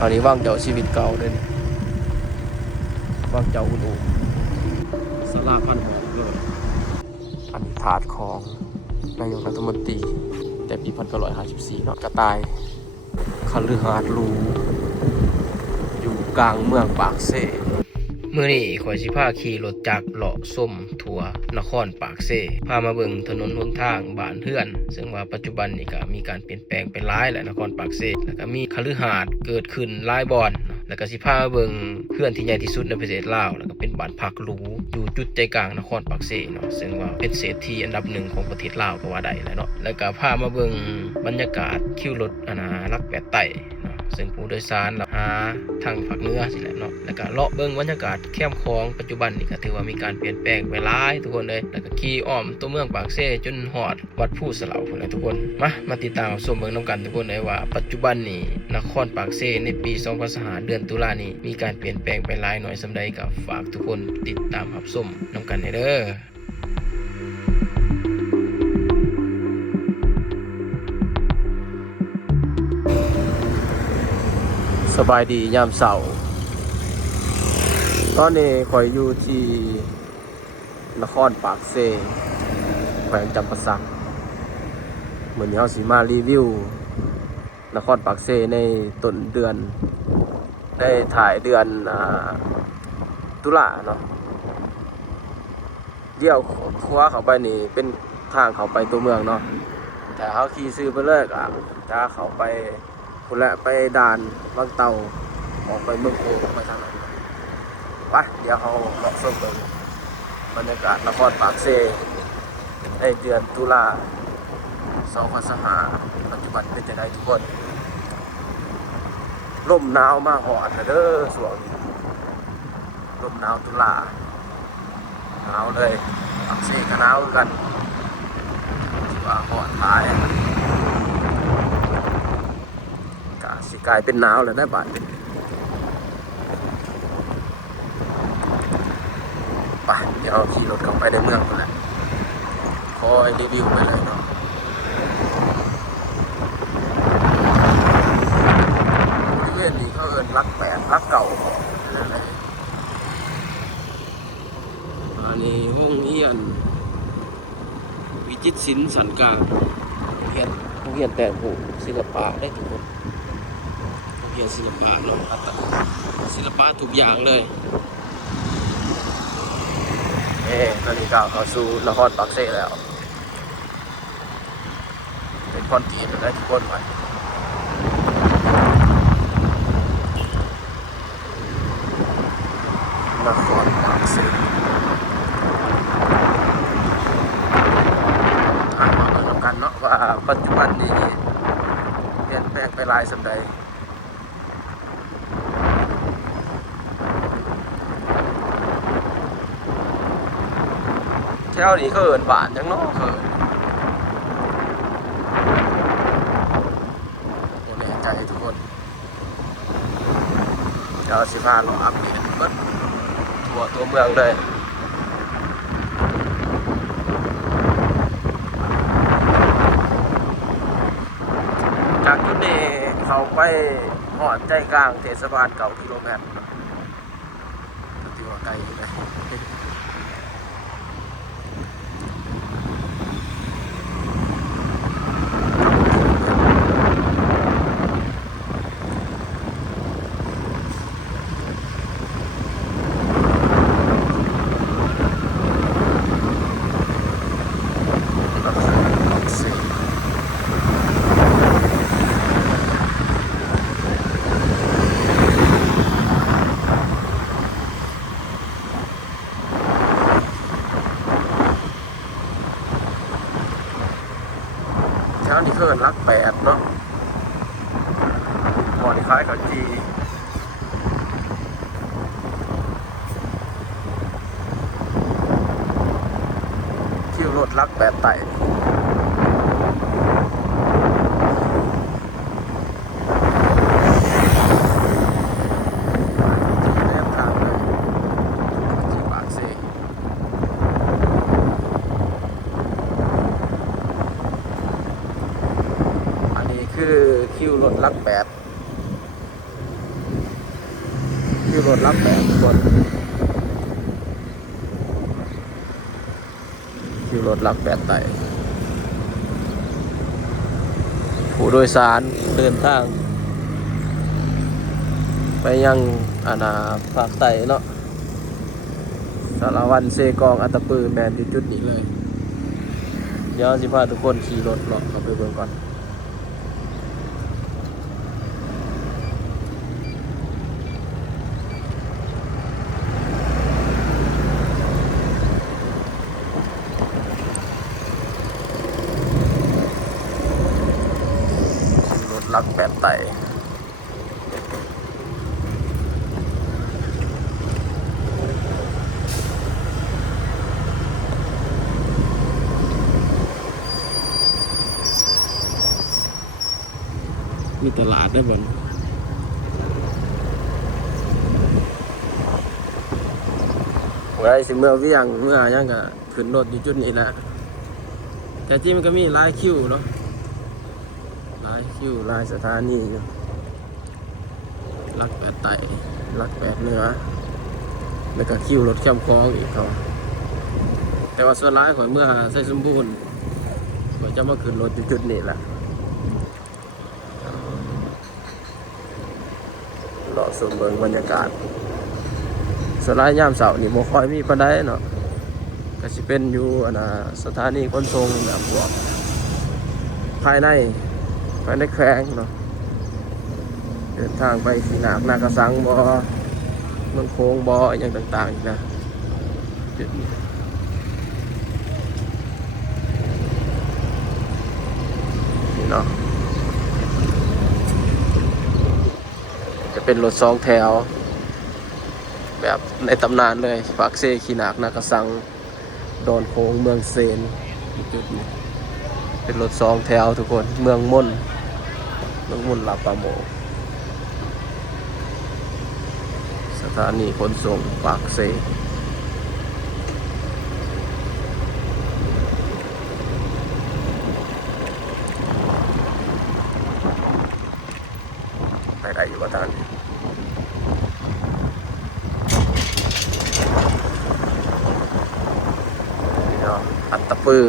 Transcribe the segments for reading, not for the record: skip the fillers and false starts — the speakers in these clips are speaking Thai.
ตอนนี้ว่างเจ้าชีวิตเก่าเลยว่างเจ้าอุดมสลาพันหอมเลยอันถาดของนายกรัฐมนตรีแต่ปี1954เนาะกระต่ายคฤหาสน์หรูอยู่กลางเมืองปากเซ่เมื่อนี้ข่อยสิพาขี่รถจักรเลาะส้มทัวร์นครปากเซ่พามาเบิ่งถนนหนทางบ้านเฮือนซึ่งว่าปัจจุบันนี่ก็มีการเปลี่ยนแปลงไปหลายแล้วนครปากเซ่แล้วก็มีคฤหาสน์เกิดขึ้นหลายบ่อนแล้วก็สิพามาเบิ่งเฮือนที่ใหญ่ที่สุดในประเทศลาวแล้วก็เป็นบ้านพักหรูอยู่จุดใจกลางนครปากเซ่เนาะซึ่งว่าเป็นเศรษฐีอันดับหนึ่งของประเทศลาวก็ว่าได้แหละเนาะแล้วก็พามาเบิ่งบรรยากาศคิวรถลักแปดไต่ซึ่งผู้โดยสารหาทางภาคเหนือสิแหละเนาะแล้วก็เลาะเบิ่งบรรยากาศแคมป์ของปัจจุบันนี่ก็ถือว่ามีการเปลี่ยนแปลงไปหลายทุกคนเลยแล้วก็ขี่อ้อมตัวเมืองปากเซ่จนฮอดวัดผู้สะเหลาพุ่นนะทุกคนมาติดตามชมเบิ่งนำกันทุกคนเลยว่าปัจจุบันนี่นครปากเซ่ในปี2025เดือนตุลานี้มีการเปลี่ยนแปลงไปหลายหน่อยสำใดก็ฝากทุกคนติดตามรับชมนำกันเด้อสบายดียามเสาร์ตอนนี้ข่อยอยู่ที่นครปากเซ่แขวงจำปาสักเหมือนเฮาสิมารีวิวนครปากเซ่ในต้นเดือนได้ถ่ายเดือนตุลาเนาะเดี่ยวครัวเข้าไปนี่เป็นทางเข้าไปตัวเมืองเนาะแต่เฮาขี่ซื้อไปเลยอ่ะจะเข้าไปพุ่นแหละไปด่านบางเตาออกไปเมืองโขงไปทางนั้นไปเดี๋ยวเขาเลาะส้มกันบรรยากาศนครปากเซ่ในเดือนตุลา2025ปัจจุบันเป็นจังไดทุกคนลมหนาวมาหอดนะเด้อสวงลมหนาวตุลาหนาวเลยปากเซ่ก็หนาวกันว่าหอดหลายสิกลายเป็นหนาวแล้วนะบาดไปเดี๋ยวขี่รถเข้าไปในเมืองกันแหละคอยรีวิวไปเลยเนาะบริเวณนี้เขาเอิ้นรักแปดรักเก่าอันนี้ห้องเรียนวิจิตรศิลป์สันกลางโรงเรียนแต่งหูศิลปะได้ทุกคนเรียนศิลปะเนาะศิลปะทุกอย่างเลยตอนนี้ก็เข้าสู่นครปากเซ่แล้วเป็นคอนกรีตได้ทุกคนไปนครปากเซ่มาเบิ่งกันเนาะว่าปัจจุบันนี้เปลี่ยนแปลงไปหลายส่ำใดแถวนี้เขาเอิ้นบ้านจังเนาะบ่แน่ใจทุกคนเดี๋ยวสิพาเราอัปเดตเบิดทั่วตัวเมืองเลยจากจุดนี้เขาไปหอดใจกลางเทศบาล9 กิโลเมตรถือว่าไกลอยู่เลยแถวนี้เพิ่นรักแปดเนาะหมอนคล้ายกับจีคิวรถรักแปดไต่เริ่มทางเลยที่ปากเซ่คือคิวรถลักแปด คิวรถรับ8ทุกคนคิวรถรับ8ไต่ผู้โดยสารเดินทางไปยังภาคใต้เนาะสารวันเซกองอัตตปือแมนอยู่จุดนี้เลยเดี๋ยวสิพาทุกคนขี่รถเลาะเข้าไปเบิ่งก่อนรถลัก8ไต่มีตลาดได้บ่ไว้สิเมื่อเวียงเมื่อยังก็ขึ้นรถอยู่จุดนี้แหละแต่ที่มันก็มีหลายคิวเนาะหลายคิวหลายสถานีอยู่ลัก8ไต่ลัก8เหนือแล้วก็คิวรถแคมคองอีกเขาแต่ว่าส่วนร้ายข่อยเมื่อใส่สมบูรณ์ข่อยจะมาขึ้นรถอยู่จุดนี้แหละรอชมเบิ่งบรรยากาศสลายยามเสาร์นี่บ่ค่อยมีปานใดเนาะก็สิเป็นอยู่สถานีขนส่งแบบพวกภายในแขวงเนาะเดินทางไปที่นากระสังบ่เมืองโค้งบ่อหยังต่างๆอีกนะจุดนี้นี่เนาะจะเป็นรถ2แถวแบบในตำนานเลยปากเซขีนากนากระสังดอนโค้งเมืองเซนจุดนี้เป็นรถ2แถวทุกคนเมืองม่นลาปาโมสถานีขนส่งปากเซไปได้อยู่ว่าทางนี้อัตตปือ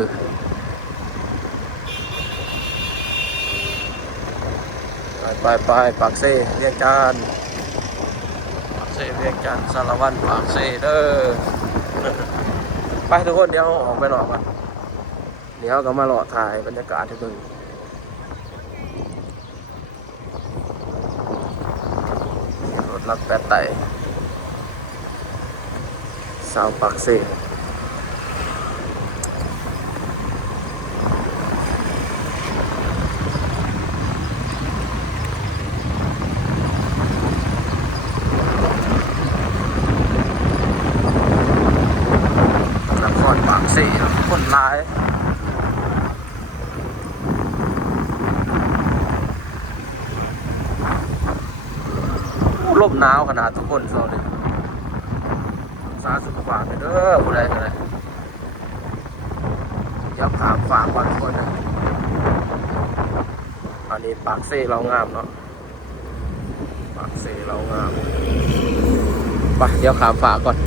ไปปากเซ่เรียกจานปากเซ่เรียกจานสารวันปากเซ่เด้อไปทุกคนเดี๋ยวออกไปหลอกกันเดี๋ยวก็มาหลอกถ่ายบรรยากาศที่เบิ่งรถลัก8ไต่สาวปากเซ่คนร้ายลมหนาวขนาดทุกคนโซนเลยสาสุขฝากเด้อผู้ใดก็ได้อย่าผ่าฝากวันคนนะอันนี้ปากเซ่เรางามเนาะปากเซ่เรางามไปเดี๋ยวขามฝากก่อน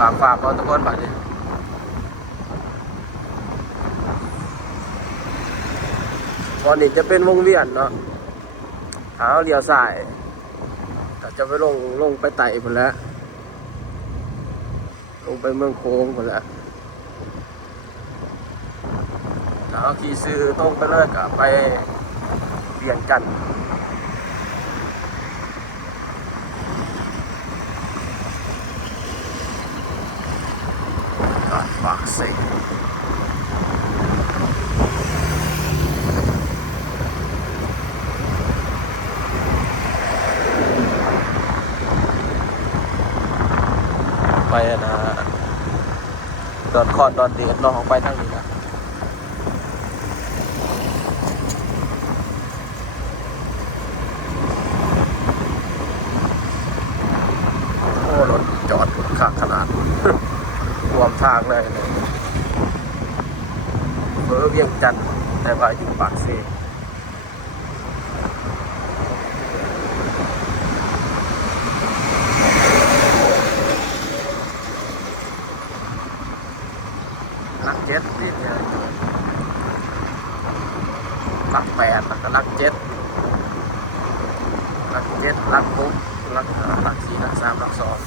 ขามฝากก่อนทุกคนบัดนี้ตอนนี้จะเป็นวงเวียนเนาะหาเลี้ยวซ้ายก็จะไปลงไปไต่พุ่นแล้วลงไปเมืองโค้งพุ่นแล้วถ้าเอาขี่ซื้อตรงไปเลยก็ไปเวียงจันทน์ปากเซ่ไป ดอนคอนดอนเดดน้องออกไปทางนี้นะโอ้รถจอดข้างขนาด รวมทางเลยเบอร์เวียงจันทร์แต่ว่าอยู่ปากเซลักเจ็ดนี่เนี่ยลักแปดแล้วก็ลักเจ็ดลักเจ็ดลักปุ๊บลักสี่ลักสามลักสอง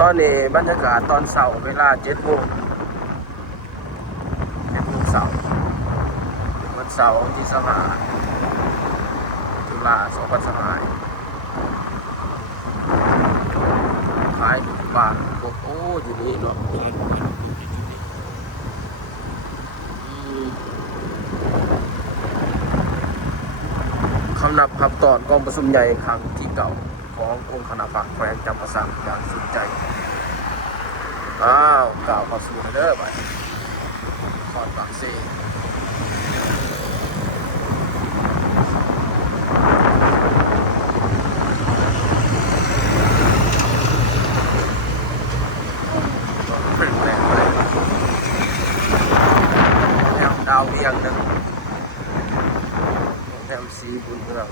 ตอนนี้บรรยากาศตอนเสาร์เวลา7 โมงเสาร์วันเสาร์ที่25 ตุลา2025ขายบาทโอ้อยู่นี่เนาะคำนับขับตอนกองประชุมใหญ่ครั้งที่เก่าขององค์คณะพรรคแขวงจำปาสักอย่างสุดใจกล่าวเข้าสู่เด้อไปคอนปากเซ่เป็นแรงเลยแนวดาวเรียงนึงแนวสีบุญเมือง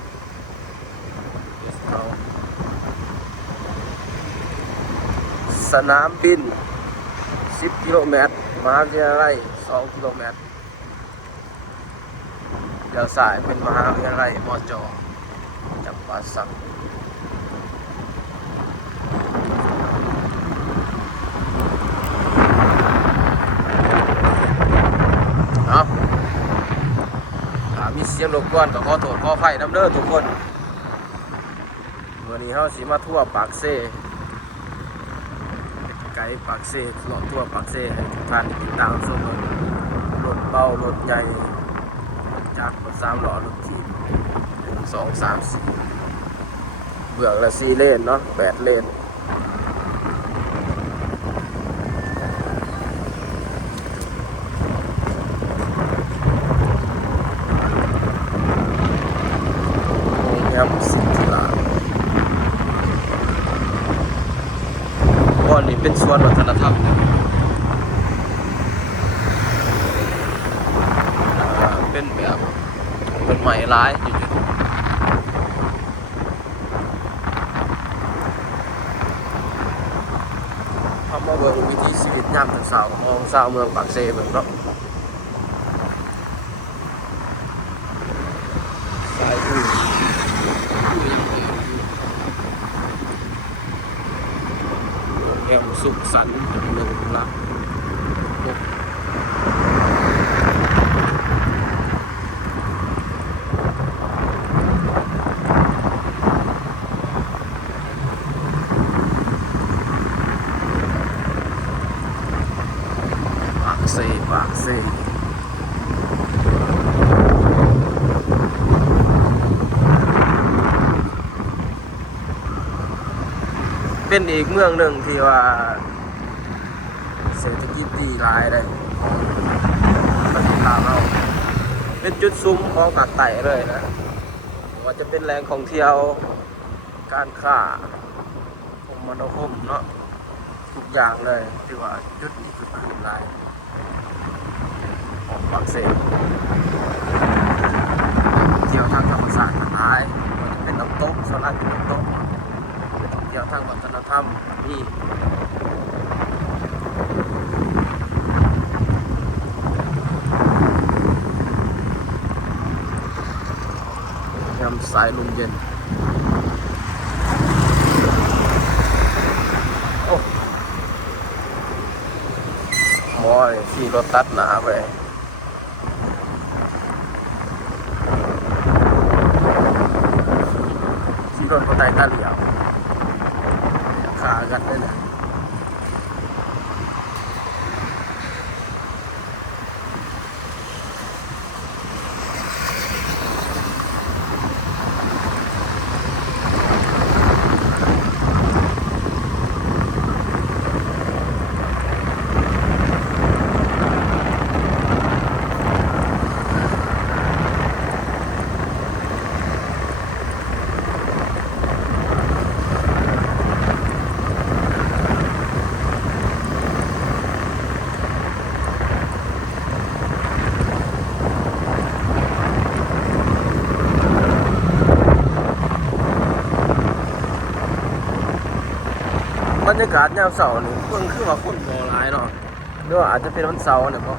สนามบิน10 กิโลเมตรมหาวิทยาลัย2 กิโลเมตรเดี๋ยวสายเป็นมหาวิทยาลัยมจ.จำปาสักมีเสียงรบกวนก็ขอโทษขออภัยนำเด้อทุกคนวันนี้เราสิมาทั่วปากเซ่ไกด์ปากเซ่เลาะทั่วปากเซ่ให้ทุกท่านติดตามชมรถเบารถใหญ่จากรถ3 ล้อรถขีด1 2 3 4เบื้องละ4 เลนเนาะ8 เลนครับสิทธิลาก้อนนี้เป็นส่วนวัฒนธรรมเป็นแบบเป็นไหมร้ายอยู่จุดทำมาเบิ่งวิถีชีวิตยามเช้าของชาวเมืองปากเซ่เบิ่งเนาะสายอื่นแก้วสุขสันต์หนึ่งละปากเซ่เป็นอีกเมืองหนึ่งที่ว่าเศรษฐกิจดีหลายเลยประเทศลาวเราเป็นจุดซุ้มของภาคใต้เลยนะว่าจะเป็นแหล่งท่องเที่ยวการค้าคมนาคมเนาะทุกอย่างเลยที่ว่าจุดนี้คือขึ้นหลายของปากเซ่เที่ยวทางธรรมศาสตร์หลายว่าจะเป็นน้ำตกส่วนใหญ่เป็นน้ำตกเที่ยวทางวัฒนธรรมนี่ยามสายลมเย็นโอ้หมอยที่รถตัดหนาไปที่รถก็ไต่ตาเหลียวขากันเลยนะ รยากาศยามเสาร์นี่เพิ่งคือว่าคนบ่หลายเนาะหรือว่าอาจจะเป็นวันเสาร์เนี่ยเพราะ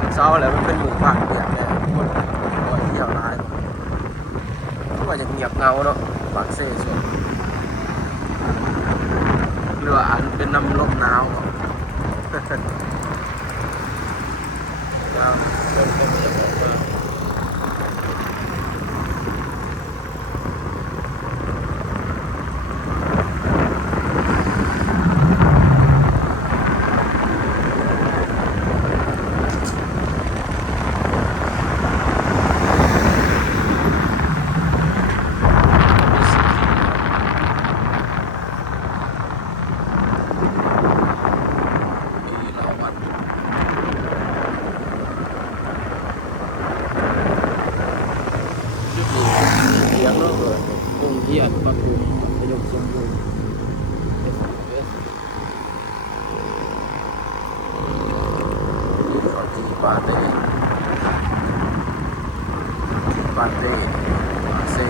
วันเสาร์แหละมันเป็นหมู่บ้านเปียกเนี่ยคนบ่เที่ยวหลายคือว่าจะเงียบเงาเนาะปากเซ่ส่วนหรือว่าอาจเป็นน้ำลมหนาวเนาะครับเริ่มต้นจะบอกว่าเสียงเนาะเลยกรุงเทพปทุมพยมสมบูรณ์ขอจีปาเต้ปาเต้ปาเซ่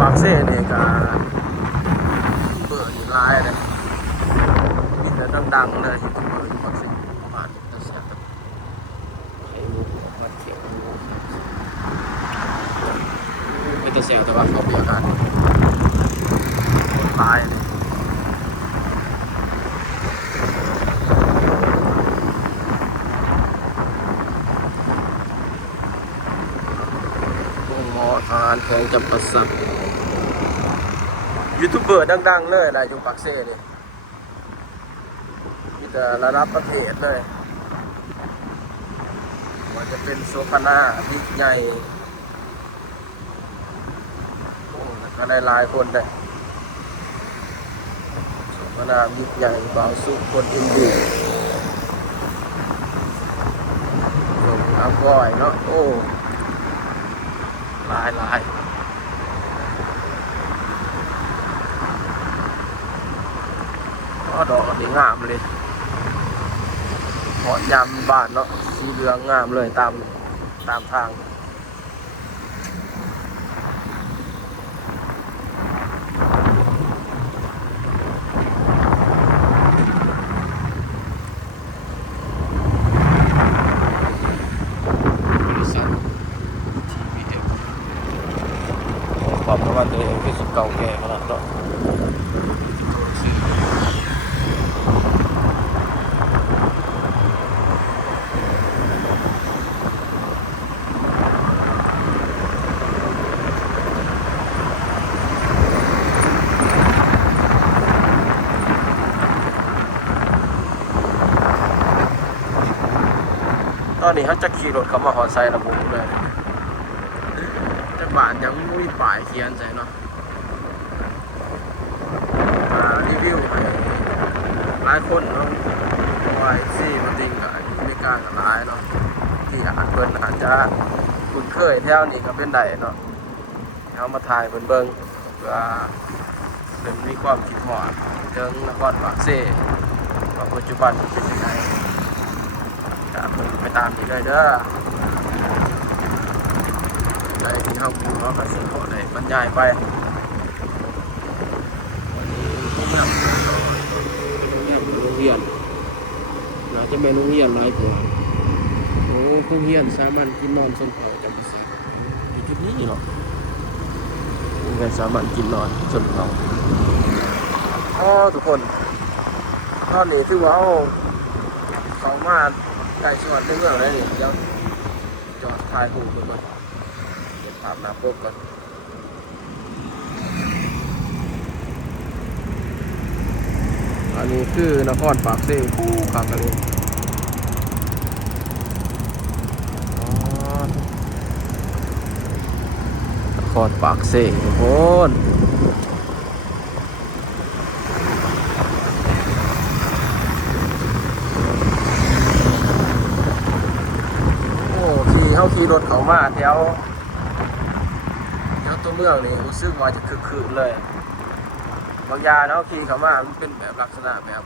ปากเซ่เนี่ยก็เปิดอยู่ร้ายเลยมีแต่ดังๆเลยเปิดอยู่ปากเซ่ประมาณจะเสียบไอ้หมูมาเขียวไม่แต่เสียแต่ว่าเขาเบียร์กันตายเลยหมอทานแข่งจำปาสักยูทูบเบอร์ดังๆเลยนะอยู่ปากเซ่นี่มีแต่ระดับประเทศเลยว่าจะเป็นโซฟาน่าบิ๊กใหญ่ก็ได้หลายคนเลยโซฟาน่าบิ๊กใหญ่บ่าวสุขคนอินดี้ส่งอาก้อยเนาะโอ้หลายดอกนี่งามเลยหอดยำบ้านเนาะสีเหลืองงามเลยตามทางความประมาณตัวเองคือสุดเก่าแก่ขนาดเนาะตอนนี้เขาจะขี่รถเข้ามาหอไซระบุเลยแต่บ้านยังไม่มีป้ายเขียนใส่เนาะรีวิวให้หลายคนเนาะว่าซี่มันติงกับอเมริกากับหลายเนาะที่อาจเพิ่นอาจจะคุ้นเคยแถวนี้ก็เป็นได้เนาะเขามาถ่ายเพิ่นเบิ่งเพื่อเพิ่นมีความคิดฮอดถึงนครปากเซ่ว่าปัจจุบันเป็นยังไงจะเพิ่นไปตามนี้เลยเด้อในที่เขาพูดเขาก็สิขอได้บรรยายไปวันนี้ผมนำโรงเรียนน่าจะเป็นโรงเรียนหลายตัวโอ้โรงเรียนสามัญกินนอนชนเผ่าจำปาสักอยู่จุดนี้เนาะโรงเรียนสามัญกินนอนชนเผ่าทุกคนตอนนี้ถือว่าเขามาได้ส่วนในเมืองเลยนี่เดี๋ยวจอดถ่ายรูปไปก่อนเก็บภาพหน้าปกก่อนอันนี้คือนครปากเซ่ผู้ขับกันเลยนครปากเซ่ทุกคน เขาขี่รถเขามาแถวตัวเมืองนี่รู้สึกว่าจะคึกๆเลยบางยาเนาะขี่เขามามันเป็นแบบลักษณะแบบ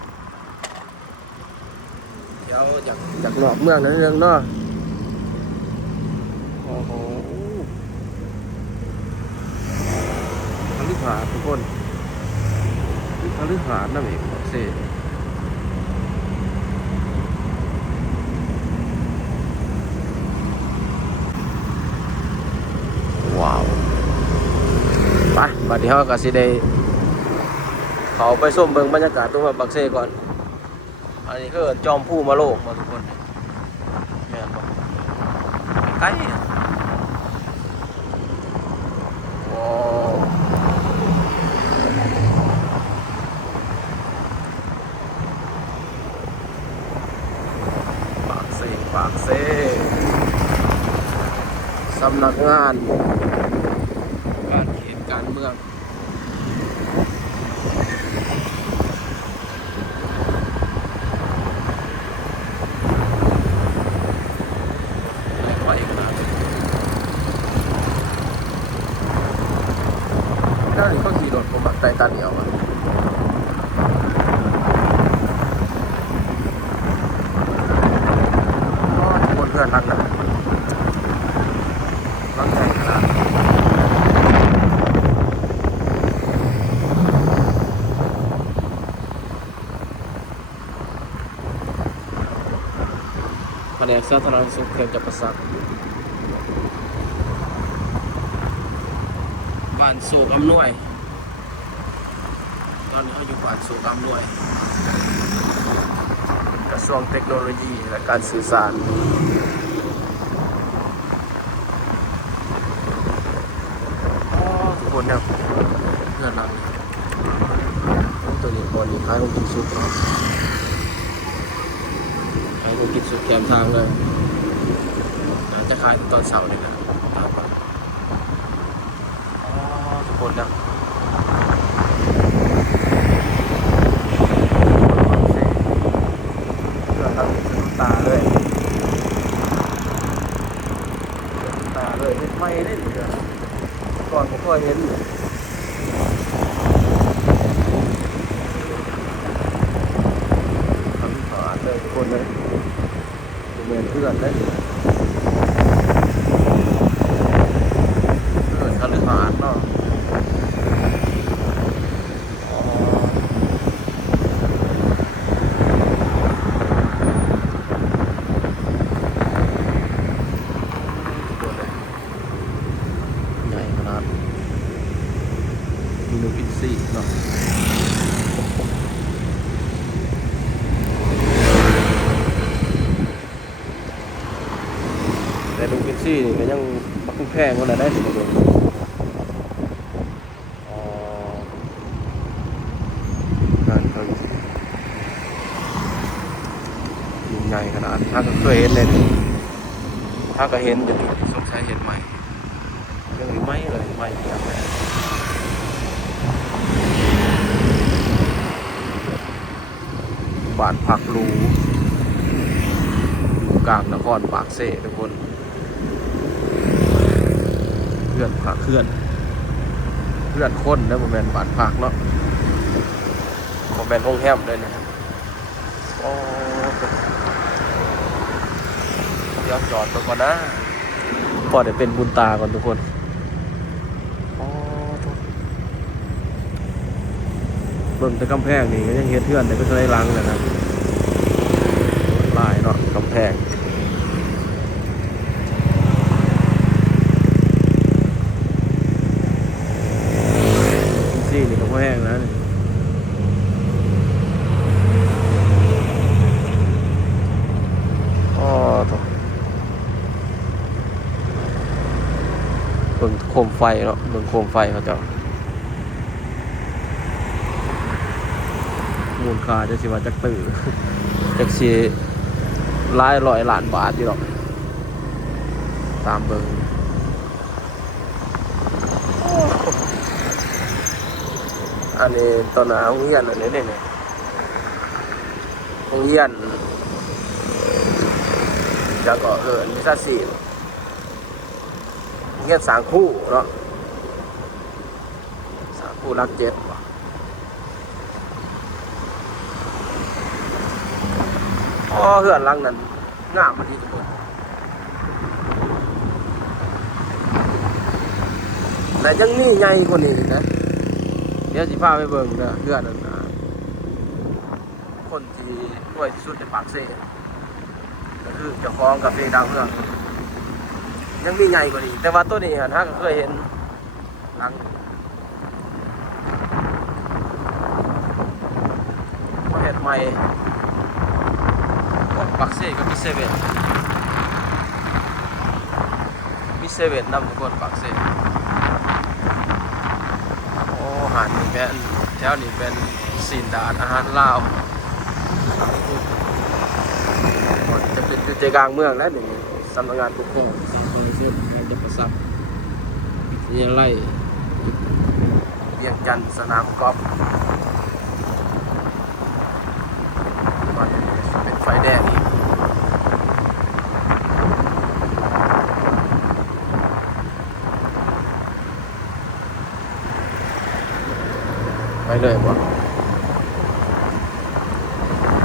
เดี๋ยวจากนอกเมืองนั่นเองเนาะโอ้โหคฤหาสน์ทุกคนคฤหาสน์นั่นเองเซ่ว้าวไปบัดนี้เราก็สิได้เขาไปส้มเบิ่งบรรยากาศตรงบักเซ่ก่อนอันนี้คือจอมผู้มาโลกมาทุกคนแม่นบ่ใกล้โอ้ปากเซ่สำนักงานการเขตการเมืองด้านนี้ก็ขี่รถผมแบบไต่ตันเดียวอะก็บนเพื่อนรักนะรักแข่งนะแผนกสาธารณสุขเขตจำปาสักบ้านโศกอำนวยตอนนี้เขาอยู่บ้านโศกอำนวยกระทรวงเทคโนโลยีและการสื่อสารทุกคนเนี่ยเพื่อนรักตัวนี้คนนี้คล้ายลงกินสุดครับคล้ายลงกินสุดแคมทางเลยจะขายตอนเสาร์เลยนะทุกคนเนี่ยเพื่อนรักตาเลยเห็นไม่ได้เลยก่อนผมก็เห็นทำขาดเลยทุกคนเลยเหมือนเพื่อนเลยคฤหาสน์เนาะใหญ่ขนาดมีนูปินซี่เนาะแต่ลูกปินซี่นี่ก็ยังบักแพงกว่านั้นได้สิครับการเขายิ่งใหญ่ขนาดถ้าก็เคยเห็นเลยถ้าก็เห็นอยู่นี่สงสัยเห็นใหม่ยังไม่เลยไม่ยังไงบ้านพักหรูอยู่กลางนครปากเซ่ทุกคนเพื่อนพักเพื่อนคนนะโมเมนต์บ้านพักเนาะโมเมนต์ห้องแฮมเลยนะครับโอ้เดี๋ยวจอดไปก่อนนะพอได้เป็นบุญตาก่อนทุกคนเบิ่งแต่กำแพงนี่ก็ยังเฮ็ดเทือนแต่ก็จะได้ล้างเลยนะลายเนาะกำแพงซี่นี่ก็แห้งแล้วนี่อ๋อตัวเบิ่งโคมไฟเนาะเบิ่งโคมไฟเขาเจ้ามูลค่าจะสิว่าจักตื่นจักสิหลายร้อยล้านบาทอยู่หรอกตามเบิ่งอันนี้ตอนหน้าโรงเรียนอันนี้เนี่ยโรงเรียนจะก็วิชาศิลป์ เงี้ยสางคู่เนาะสางคู่รักเจ็ดอ๋อเหือนหลังนั้นงามมันดีทุกคนแต่ยังนี่ใหญ่กว่านี้นะเดี๋ยวสิพาไปเบิ่งเด้อเหือนนั่นคนที่รวยที่สุดในปากเซ่ก็คือเจ้าของกาแฟดาวเรืองยังมีใหญ่กว่านี้แต่ว่าตัวนี้ฮะก็เคยเห็นหลังประเทศใหม่ปากเซ่ก็มีเซเว่นนำทุกคนปากเซ่โอ้อาหารนี่เป็นแถวนี้เป็นซีนดานอาหารลาวจะเป็นใจกลางเมืองแล้วนี่สำนักงานปกครองสาธารณสุขการจะประสับวิทยาลัยเวียงจันทร์สนามกอล์ฟเป็นไฟแดงอีกไปเลยบ่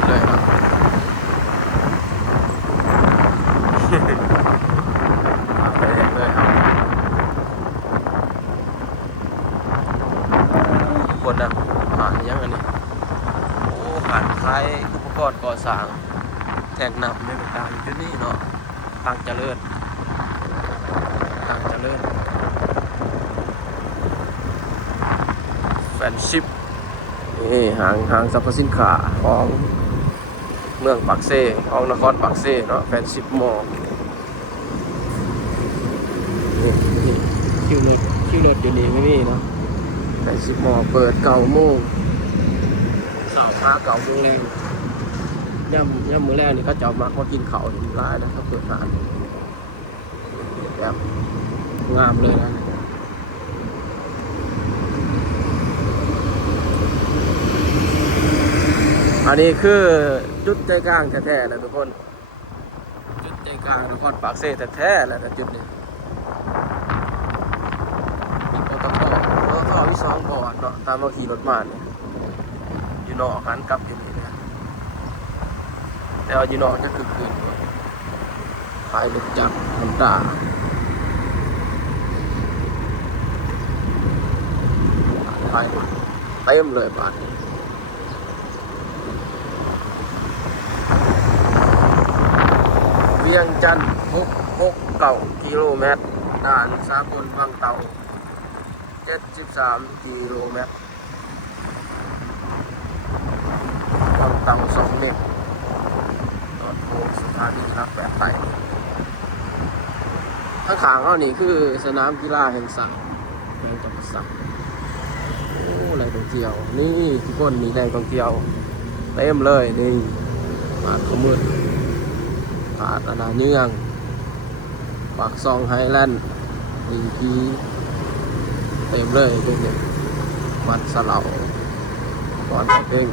เลยครับไปเลยครับทุกคนนะผ่านยังอันนี้โอ้ผ่านคล้ายอุปกรณ์ก่อสร้างแทงนำในต่างๆอยู่นี่เนาะทางเจริญแฟนชิปนี่ห้างสรรพสินค้าของเมืองปากเซ่ของนครปากเซ่เนาะแฟนชิปมอลนี่คิวรถอยู่นี่ไม่มีเนาะแฟนชิปมอลเปิด9 โมงเสาร์9 โมงแรงย่ำมื้อแรกนี่เขาจะมากินข้าวอยู่ร้านนะเขาเปิดร้านแบบงามเลยนะอันนี้คือจุดใจกลางแท้ๆเลยทุกคนจุดใจกลางนครปากเซ่แท้ๆเลยนะจุดนี้มีปตทมี2 บ่อเนาะตามเราขี่รถมาเนี่ยอยู่นอกหันกลับอยู่นี่นะแต่ว่าอยู่นอกจะคือคืนขายรถจักรน้ำตาขายเต็มเลยบาทเวียงจันทร์669 กิโลเมตรด่านสากลบางเตา73 กิโลเมตรบางเตา2 เมตรตอนโค้งสถานีรักแบบไทยข้างขางเขานี่คือสนามกีฬาแห่งชาติแห่งจังหวัดสักโอ้แหล่งท่องเที่ยวนี่ทุกคนมีแหล่งท่องเที่ยวเต็มเลยนี่มาขมืดผาดอนาเนื่องปากซองไฮแลนด์ดีกีเต็มเลยเป็นเนี่ยวัดสะเหลาก่อนเพ่ง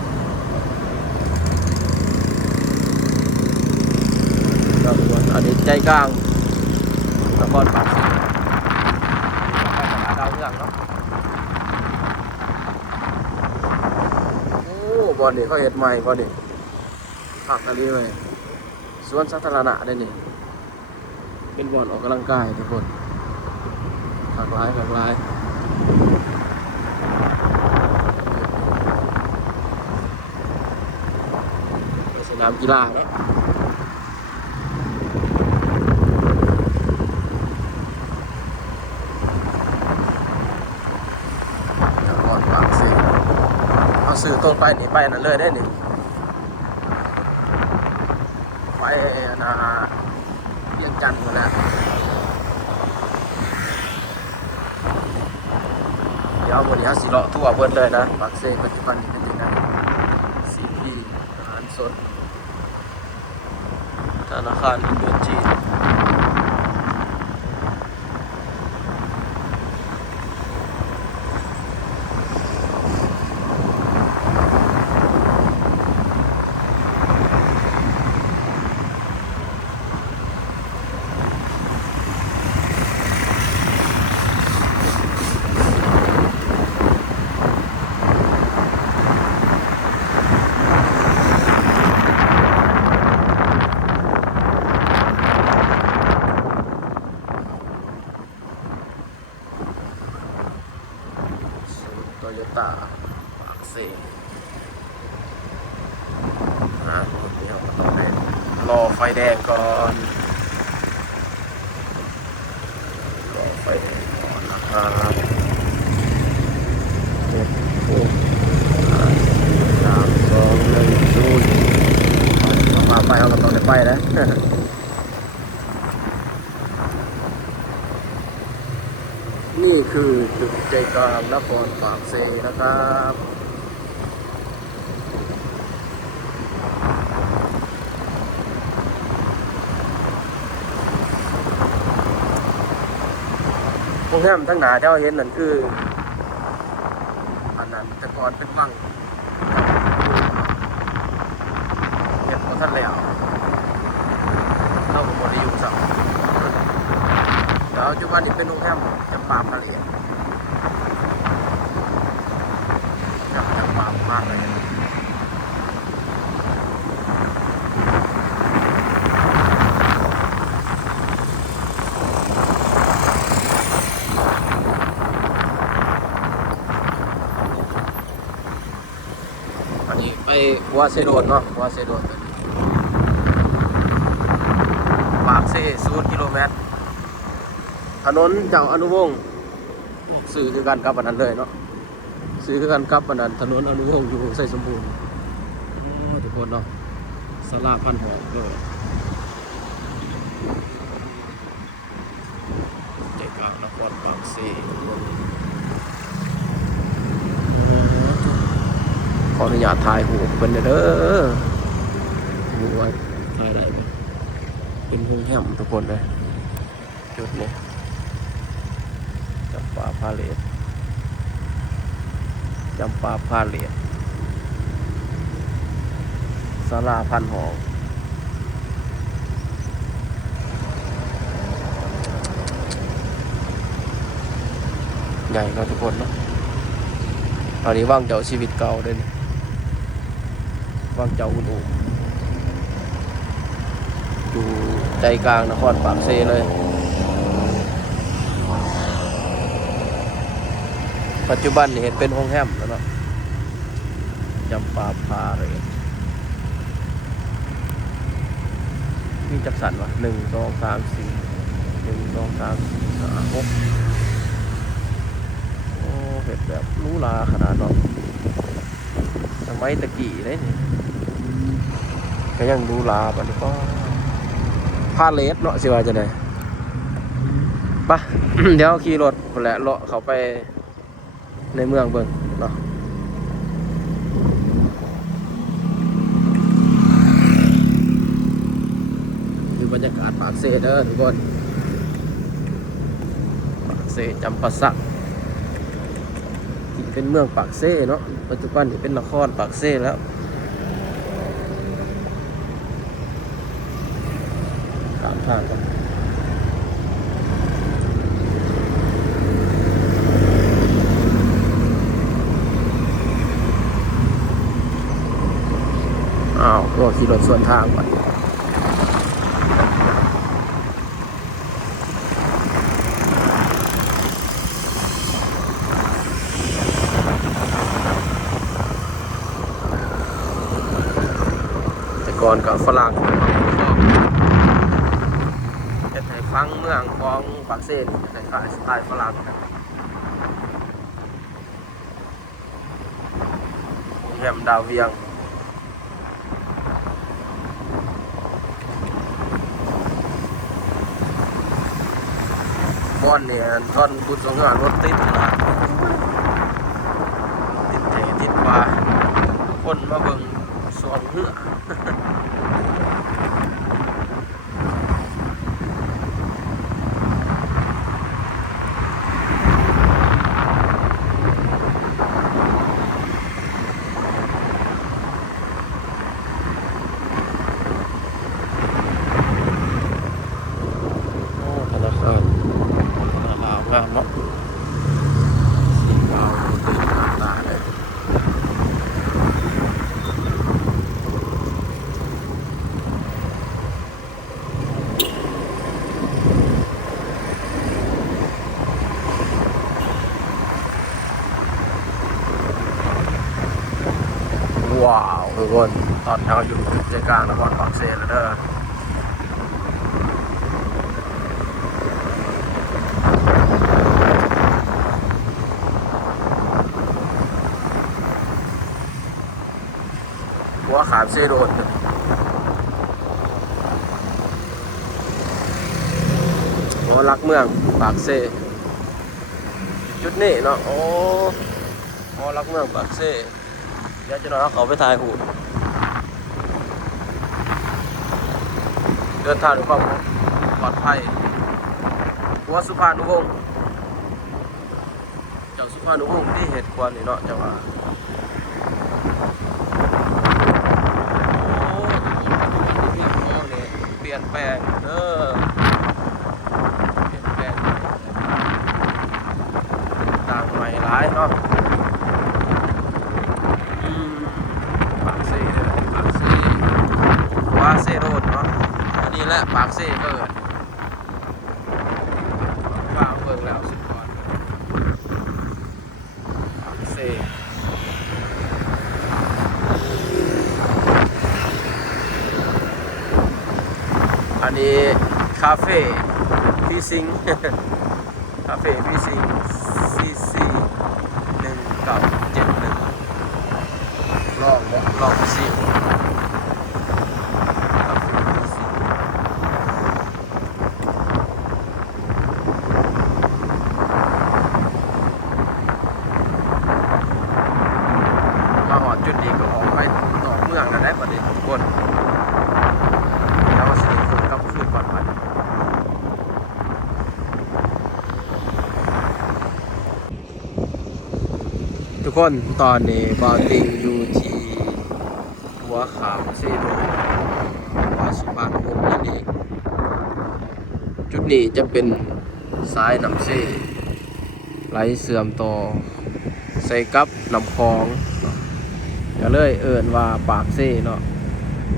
ก็อันนี้ใจกลางนครปากเซ่ไปตลาดดาวเรืองเนาะโอ้บอลนี่เขาเห็ดใหม่บอลนี่ผักอะไรเลยสวนสาธารณะได้นี่เป็นบอลออกกำลังกายทุกคนหลากหลายสนามกีฬาเนาะสื่อตรงไปนี่ไปนั่นเลยได้หนึ่งไปนาเวียงจันทร์มาแล้วเดี๋ยววันนี้สิเลาะทั่วเบิดเลยนะปากเซ่ปัจจุบันนี้เป็นยังไงซีพีอาหารสดธนาคารอินโดจีน โยต้าปากเซ่เดี๋ยวก็ต้องได้รอไฟแดงก่อนรอไฟแดงก่อนนะครับ7 6 5 4 3 2 1 0มาไปเอาก็ต้องได้ไปแล้วนี่คือจุดใจกลางนครปากเซนะครับโรงแรมทั้งหนาเจ้าเห็นนั่นคืออันนั้นแต่ก่อนเป็นวังเห็นของท่านแล้วเราหมดได้อยู่สักเดี๋ยวปัจจุบันนี้เป็นโรงแรมจำปาพระเหรียญจำปามากเลยอันนี้ไปวัวเซโดนเนาะวัวเซโดนปากเซ่0 กิโลเมตรถนนเจ้าอนุวงศ์สื่อคือการกลับอันนั้นเลยเนาะสื่อคือการกลับอันนั้นถนนอนุวงศ์อยู่ไซสมบูรณ์ทุกคนเนาะศาลาพันหอมก็ใจกลางนครปากเซ่ขออนุญาตถ่ายหูเป็นเด้อหูว่าถ่ายได้ไหมเป็นห้องแฮมทุกคนเลยจุดนี้จำปาพาเลทจำปาพาเลทศาลาพันหอมใหญ่เนาะทุกคนเนาะตอนนี้ว่างเจ้าชีวิตเก่าเลยว่างเจ้าอุ่นอุ่อยู่ใจกลางนครปากเซเลยปัจจุบันเห็นเป็นห้องแฮมแล้วเนาะจำปาพาเลยมีจักสันวะ1 2 3 4 1 2 3 4 5 6โอ้เห็นแบบรู้ลาขนาดเนาะสมัยตะกี้เลยนี่ก็ยังรู้ลาปะนี่ก็พาเลสเนาะสิว่าจะไหนปะ เดี๋ยวขี่รถแหละเลาะเขาไปในเมืองเบิ่งเนาะดูบรรยากาศปากเซ่เด้อทุกคนปากเซ่จำปาสักที่เป็นเมืองปากเซ่เนาะปัจจุบันนี่เป็นนครปากเซ่แล้วตามทางกันก็ขี่รถส่วนทางไปแต่ก่อนกับฝรั่งจะให้ฟังเมืองของปากเซ่จะขายสไตล์ฝรั่งแฮมดาวเวียงก้อนเนี่ยก้อนบุญสงงานรถติดนะติดเทติดปลาคนมาเบิ่งสวงเหือธนาคารงามเนาะสีขาวตื่นตาเลย ทุกคนตอนเราอยู่ใจกลางนครปากเซแล้วเด้อหัวขามเซโดนหัวรักเมืองปากเซจุดนี้เนาะโอ้หัวรักเมืองปากเซเดี๋ยวจะนอนเขาไปถ่ายหูเดินทางด้วยความปลอดภัยหัวสุภานุวงศ์เจ้าสุภานุวงศ์ที่เหตุควรนี่เนาะเจ้าว่าโอ้เรียบร้อยเลยเปลี่ยนแปลงเด้อเปลี่ยนแปลงต่างใหม่หลายเนาะปากเซ่เด้อปากเซ่ว่าเซ่โรดเนาะอันนี้แหละปากเซ่เกิดฟ้าเบิ่งแล้วสุดยอดปากเซ่อันนี้คาเฟ่ฟีซิงคาเฟ่ฟีซิงCC1971ลองสิมาหอดจุดนี้ก็ออกไปต่อเมืองนั่นได้ประเด็นทุกคนแล้วสิคนกับคืนก่อนไปทุกคนตอนนี้บอลติงอยู่ที่หัวขามเซโดวาสุพรรณวงศ์นั่นเองจุดนี้จะเป็นสายน้ำเซไหลเสื่อมต่อใส่กับน้ำคลองก็เลยเอิ่นว่าปากเซเนาะ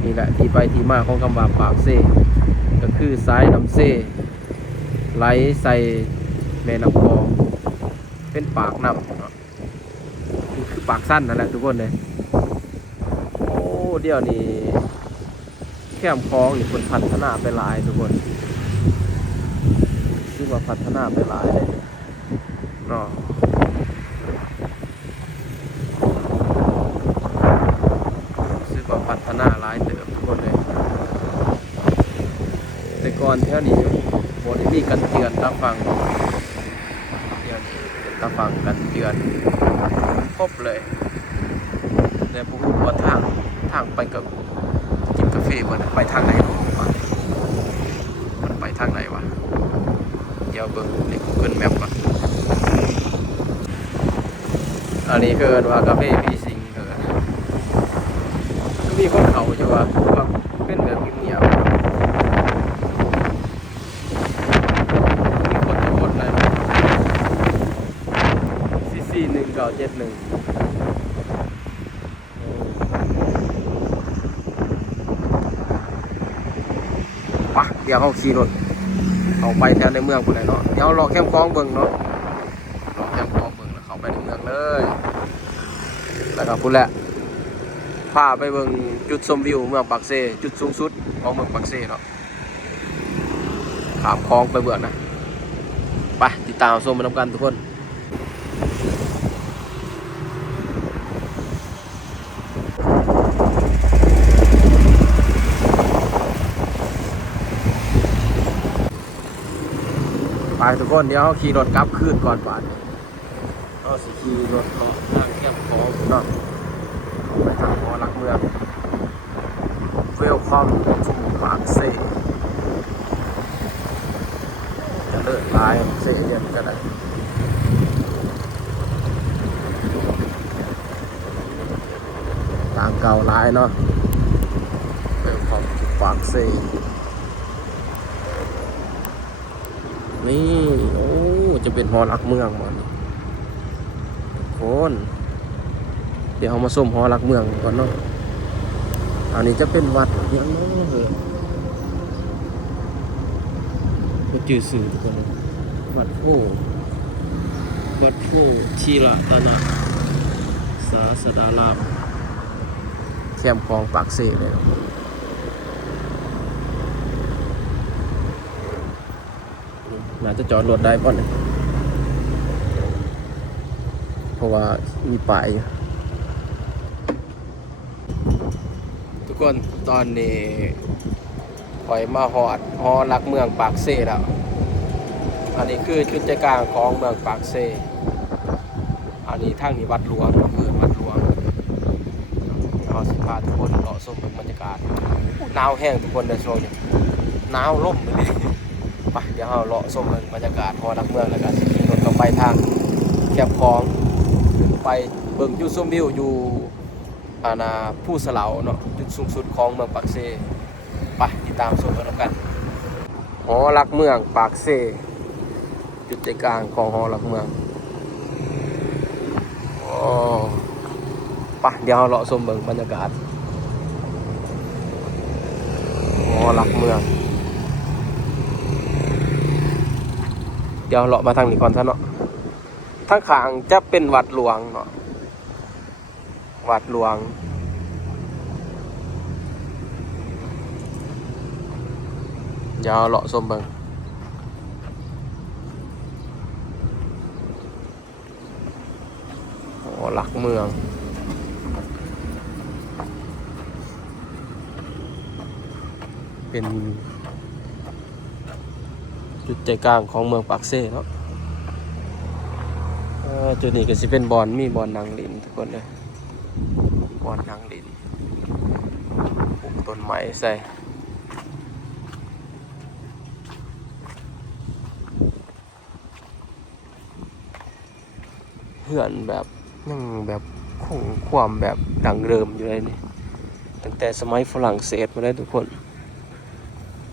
นี่แหละที่ไปที่มาของคำว่าปากเซก็คือสายน้ำเซไหลใส่แม่น้ำคลองเป็นปากน้ำเนาะคือปากสั้นนั่นแหละทุกคนเลยโอ้เดี๋ยวนี้แคมคลองนี่คนพัฒนาไปหลายทุกคนซึ่งว่าพัฒนาไปหลายเลยเนาะซึ่งว่าพัฒนาหลายเติมทุกคนเลยแต่ก่อนแถวนี้บนนี้กันเตือนตาฟังเดี๋ยวนี้ตาฟังกันเตือนครบเลยแต่ผมว่าทางไปกับกินกาแฟมันไปทางไหนมันไปทางไหนวะเดี๋ยวเบิ่งใน Google Map ก่อนอันนี้คือว่ากาแฟพีซิงมีคนเขาอยู่ว่าเป็นแบบเงียบมีคนจะกดเลยCC1971เดี๋ยวเขาขี่รถเอาไปแถวในเมืองคนไหนเนาะเดี๋ยวรอแคมป์คลองเบิ่งเนาะรอแคมป์คลองเบิ่งแล้วเขาไปในเมืองเลยแล้วก็พูดแหละพาไปเบิ่งจุดชมวิวเมืองปากเซจุดสูงสุดของเมืองปากเซเนาะข้ามคลองไปเบิ่งนะไปติดตามชมไปนำกันทุกคนไปทุกคนเดี๋ยวเขาขี่รถกลับคืนก่อนป่านเขาสิขี่รถเกาะทางแคบคลองเนาะไปทางหอรักเมืองเวลคอมทูปากเซจะเลิกลายเซเนี่ยจะได้ทางเก่าลายเนาะเวลคอมทูปากเซนี่โอ้จะเป็นหอรักเมืองหมดคนเดี๋ยวเอามาส้มหอรักเมืองก่อนเนาะอันนี้จะเป็นวัดยังน้องเหรอก็จืดสื่อทุกคนวัดโพธีระตนะศาสดาราม แคมป์คลองปากเสเลยน่าจะจอดรถได้ป่ะเนี่ยเพราะว่ามีป้ายทุกคนตอนนี้ปล่อยมาหอดฮอลักเมืองปากเสแล้วอันนี้คือจุดใจกลางของเมืองปากเสอันนี้ทางนี้วัดหลวงก็คือวัดหลวงเอาสิพาทุกคนเลาะชมบรรยากาศหนาวแห้งทุกคนในช่วงนี้หนาวล่มเลยไปเดี๋ยวเราเลาะชมบรรยากาศฮอลักเมืองแล้วก็สิขี่รถเข้าไปทางแคมป์คลองไปเบิ่งจุดชมวิวอยู่ผู้สลาเนาะจุดสูงสุดของเมืองปากเสไปติดตามชมกันแล้วกันหอลักเมืองปากเสจุดใจกลางของหอลักเมืองไปเดี๋ยวเราเลาะชมเบิ่งบรรยากาศหอลักเมืองเดี๋ยวเลาะมาทางนี้ก่อนซะเนาะทางข้างจะเป็นวัดหลวงเนาะวัดหลวงเดี๋ยวเลาะชมเบิ่งหอลักเมืองเป็นจุดใจกลางของเมืองปากเสเนาะจุดนี้ก็สิเป็นบอนมีบอนนางลินทุกคนเลยบอนนางลินปลูกต้นไม้ใส่เหือนแบบยังแบบคงความแบบดังเดิมอยู่เลยนี่ตั้งแต่สมัยฝรั่งเศสมาได้ทุกคน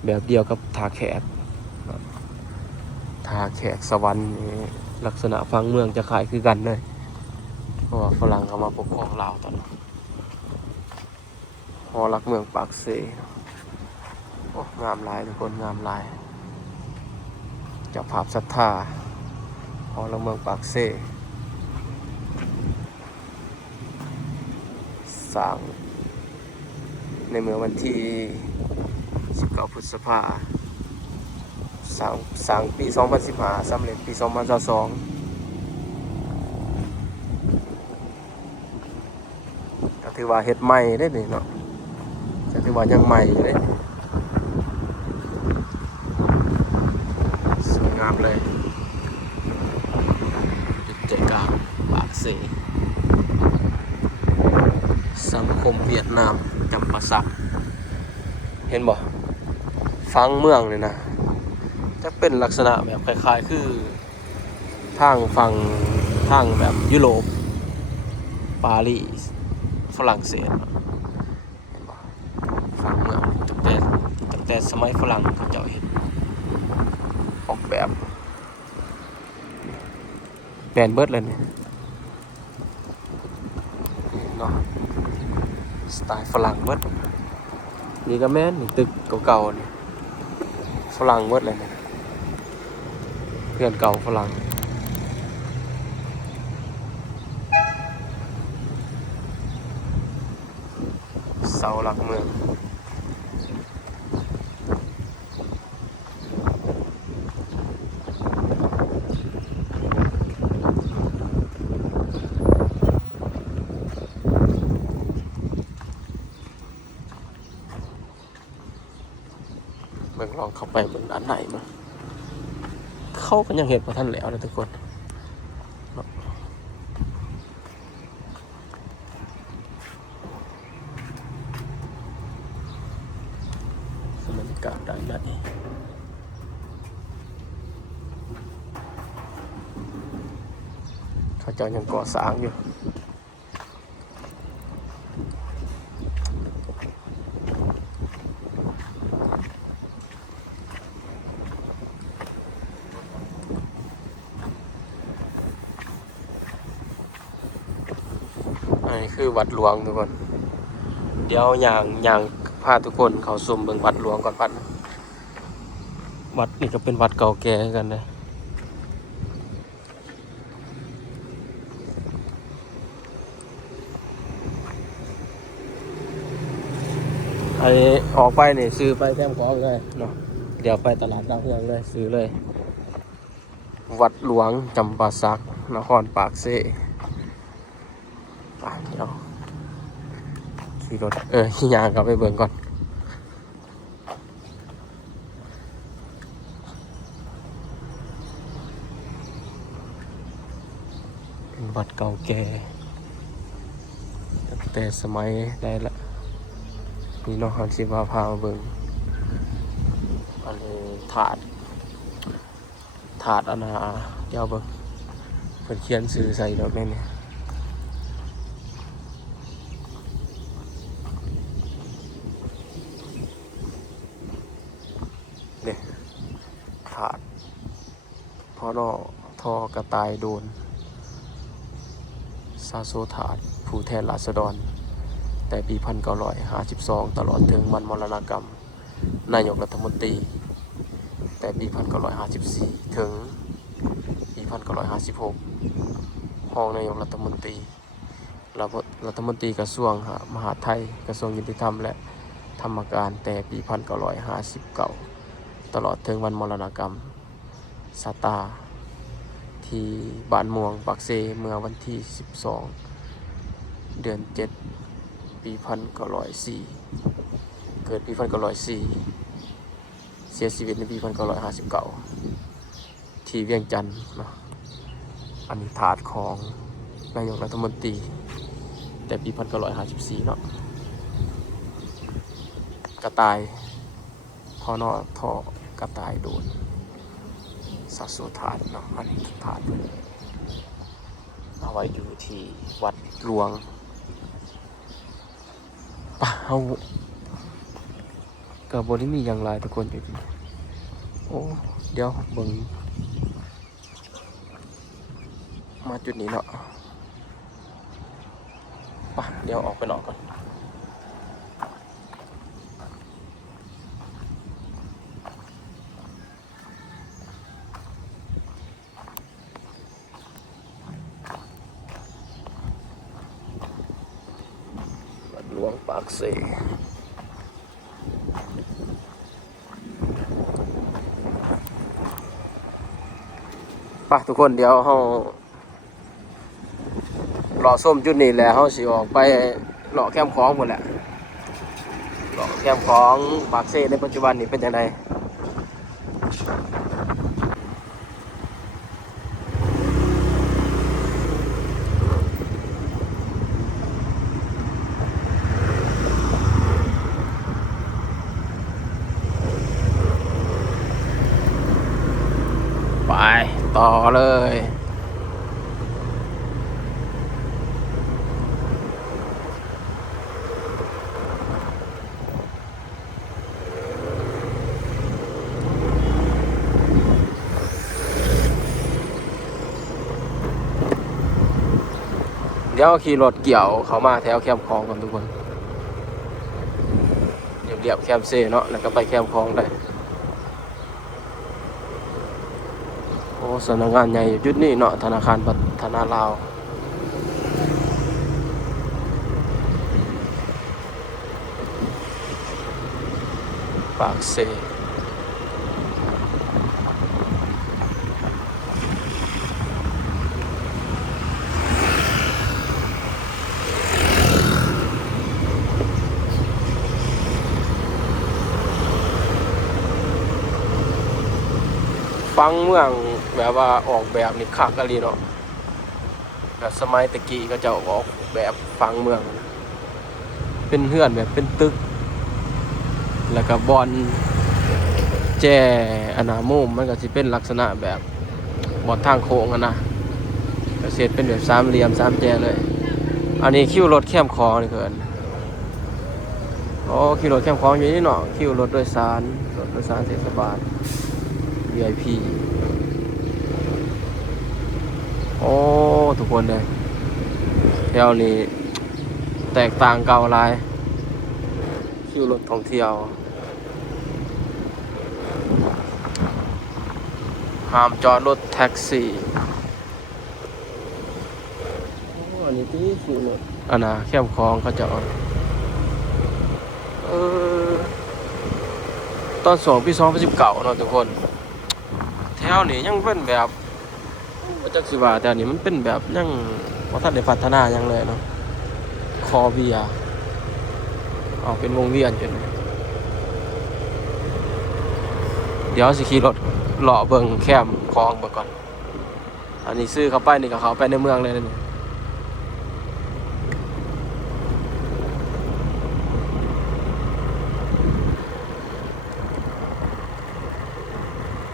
แบบเดียวกับทาแขกสวรรค์นี่ลักษณะฟังเมืองจะขายคือกันเลยเพราะว่าฝรั่งเขามาปกครองลาวตอนนั้นหอลักเมืองปากเสโอ้งามหลายทุกคนงามหลายเจ้าภาพศรัทธาหอลักเมืองปากเสสร้างในเมื่อวันที่19 พฤษภาคมสร้างปี 2015 สำเร็จปี 2022ก็ถือว่าเฮ็ดใหม่ได้นี่เนาะก็ถือว่ายังใหม่อยู่เลยสวยงามเลยจุดใจกลางปากเสสังคมเวียดนามจำปาสักเห็นบ่ฟังเมืองเลยนะจะเป็นลักษณะแบบคล้ายๆคือทางฝั่งทางแบบยุโรปปารีสฝรั่งเศสเห็นบ่ฟังเมืองตั้งแต่สมัยฝรั่งเขาเจ้าเห็นออกแบบแบนเบิร์ดเลยเนี่ยเนาะสไตล์ฝรั่งเบิร์ดนี่ก็แม่นตึกเก่าๆนี่ฝรั่งเบิร์ดเลยเนี่ยเพื่อนเก่าฝรั่งเสาหลักเมืองเบิ่งลองเข้าไปเบิ่งด้านในมาเข้ากันยังเห็นพอท่านแล้วนะทุกคนบรรยากาศด้านในเขาเจ้ายังก่อสร้างอยู่อันนี้คือวัดหลวงทุกคนเดี๋ยวอย่างพาทุกคนเขาชมเบิ่งวัดหลวงก่อนวัดนี่ก็เป็นวัดเก่าแก่กันเลย อันนี้ออกไปนี่ซื้อไปแคมป์ของเลยเนาะเดี๋ยวไปตลาดดาวเรืองเลยซื้อเลย วัดหลวงจำปาสักนครปากเซ่ไปเดี๋ยวขี่รถยางกลับไปเบิ่งก่อนเป็นวัดเก่าแก่ตั้งแต่สมัยได้ละนี่น้องฮันสิพามาเบิ่งอันนี้ถาดอันน่ะเดี๋ยวเบิ่งเพิ่นเขียนชื่อใส่ดอกนี่เนี่ยถาดพอนอทอกระต่ายโดนซาโซถาดผู้แทนราษฎรแต่ปี 1952 ตลอดถึงวันมรณกรรมนายกรัฐมนตรีแต่ปี 1954 ถึงปี 1956 ห้องนายกรัฐมนตรีรัฐมนตรีกระทรวงมหาดไทยกระทรวงยุติธรรมและธรรมการแต่ปี 1959 ตลอดถึงวันมรณกรรมซาตาที่บ้านม่วงปากเซเมื่อวันที่ 12 เดือน 7 ปี 1904 เกิดปี 1904 เสียชีวิตในปี 1959 ที่เวียงจันทน์เนาะอันนี้ถาดของนายกรัฐมนตรีแต่ปี 1954 เนาะกระต่ายพอนอทอกระต่ายโดนซาโซถาดเนาะอันนี้ถาดเอาไว้อยู่ที่วัดหลวงป่ะเอากับบริมีอย่างไรทุกคนอยู่ที่โอ้เดี๋ยวเบิ่งมาจุดนี้เนาะป่ะเดี๋ยวออกไปนอกก่อนวัดหลวงปากเสป่ะทุกคนเดี๋ยวเฮารอส้มจุดนี้แหละเฮาสิออกไปเลาะแคมป์ของหมดแหละเลาะแคมป์ของปากเซ่ในปัจจุบันนี้เป็นยังไงไปต่อเลยเดี๋ยวขี่รถเกี่ยวเขามาแถวแคมป์คลองกันทุกคนเรียบแคมป์เซ่เนาะแล้วก็ไปแคมป์คลองได้โอ้สำนักงานใหญ่จุดนี้เนาะธนาคารพัฒนาลาวปากเซ่ฟังเมืองแบบว่าออกแบบนี่คักอะไรเนาะแบบสมัยตะกี้ก็จะออกแบบฟังเมืองเป็นเฮือนแบบเป็นตึกแล้วก็บอลแจอนาโมมมันก็สิเป็นลักษณะแบบบอลทางโค้งนะก็เสร็จเป็นแบบสามเหลี่ยมสามแจเลยอันนี้คิวรถแคมป์คอนี่เกินอ๋อคิวรถแคมป์คออยู่นี่เนาะคิวรถโดยสารเทศบาล VIP โอ้ทุกคนเลยแถวนี้แตกต่างเก่าหลายคิวรถท่องเที่ยวห้ามจอดรถแท็กซี่อันนี้ที่คิวรถอันน่ะแคมป์คลองเขาจะ เออตอน2 ปี 2019เนาะทุกคนแถวนี้ยังเป็นแบบว่าจักสิว่าแถวนี้มันเป็นแบบยังบ่ทันได้พัฒนาหยังเลยเนาะคอเวียเอาเป็นวงเวียนจนเดี๋ยวสิขี่รถเลาะเบิ่งแคมป์คลองเบิ่งก่อนอันนี้ซื้อเข้าไปนี่ก็เข้าไปในเมืองเลยนะนี่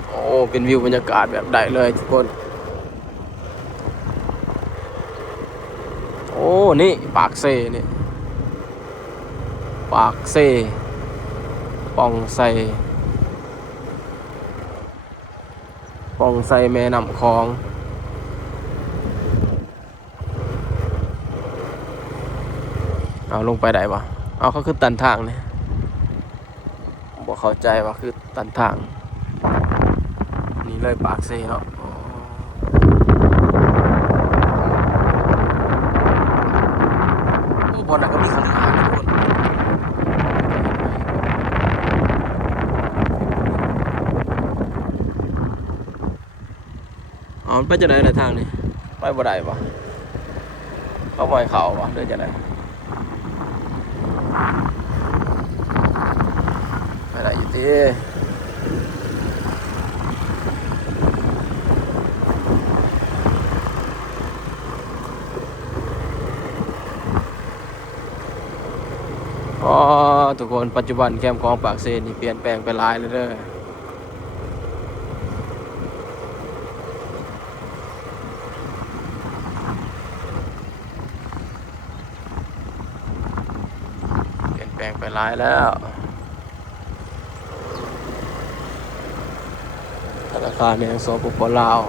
โอ้เป็นวิวบรรยากาศแบบได้เลยทุกคนโอ้นี่ปากเซ่นี่ปากเซ่ปองไซแม่น้ำคลองเอาลงไปได้ปะเอาเขาคือตันทางเนี่ยบอกเข้าใจว่าคือตันทางนี่เลยปากเซ่เนาะโอ้บอลน่ะก็มีขนาดนะทุกคนอ๋อไปจะไหนในทางนี่ไปบ่ได้ปะเขาปล่อยเขาปะเดินจะไหนไปไหนอยู่ที่อ๋อทุกคนปัจจุบันแคมป์ของปากเซนนี่เปลี่ยนแปลงไปหลายเลยเด้อเปลี่ยนแปลงไปหลายแล้วธนาคารในสปปลาว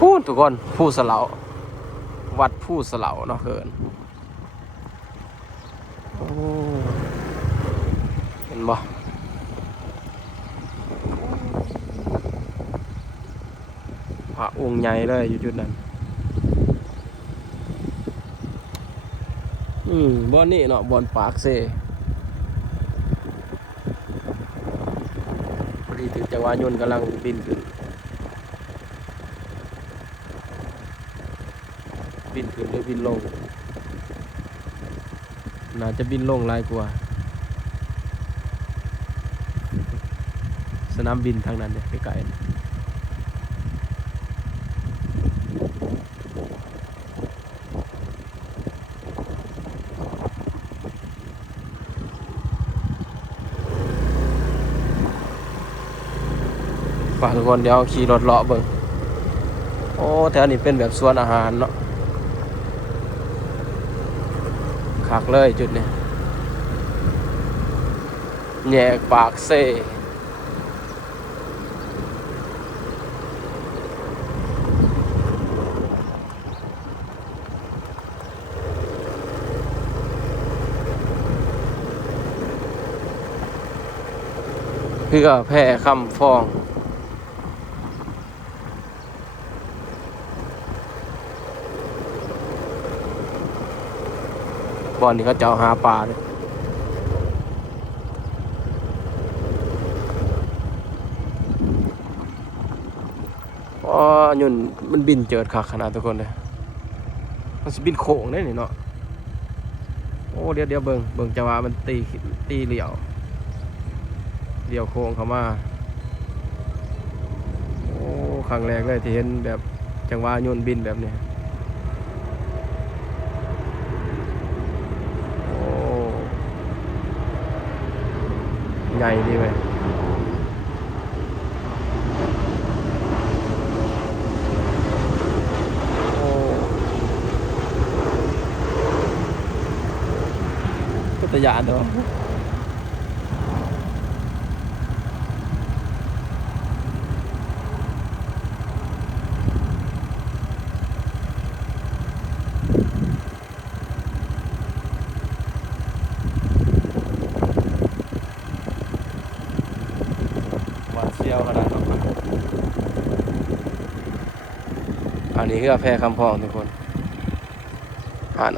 พูดทุกคนผู้สะเหลาวัดผู้สะเหลาเนาะเขินโอ้เห็นบ่พระองค์ใหญ่เลยอยู่จุดนั้นบ่อนนี่เนาะบ่อนปากเซพอดีถึงจังหวะยนต์กำลังบินขึ้นหรือบินลงน่าจะบินลงหลายกว่าสนามบินทางนั้นเนี่ยไกลๆฝากทุกคนเดี๋ยวขี่รถเลาะเบิ่งโอ้แถวนี้เป็นแบบสวนอาหารเนาะคักเลยจุดนี้แยกปากเซ่เพื่อแพร่คำฟ้องบ่อนนี้เขาเจ้าหาปลาเลยอ๋อยุ่นมันบินเจิดคักขนาดทุกคนเลยมันสิบินโค้งได้นี่เนาะโอ้เดี๋ยวเบิ่งจังหวะมันตีเหลี่ยวโค้งเข้ามาโอ้ครั้งแรกเลยที่เห็นแบบจังหวะยุ่นบินแบบนี้โอ้ใหญ่ดีเว้ยก็ตะยานเนาะหวาดเสียวขนาดนั้น อันนี้คือแพรคำพองทุกคน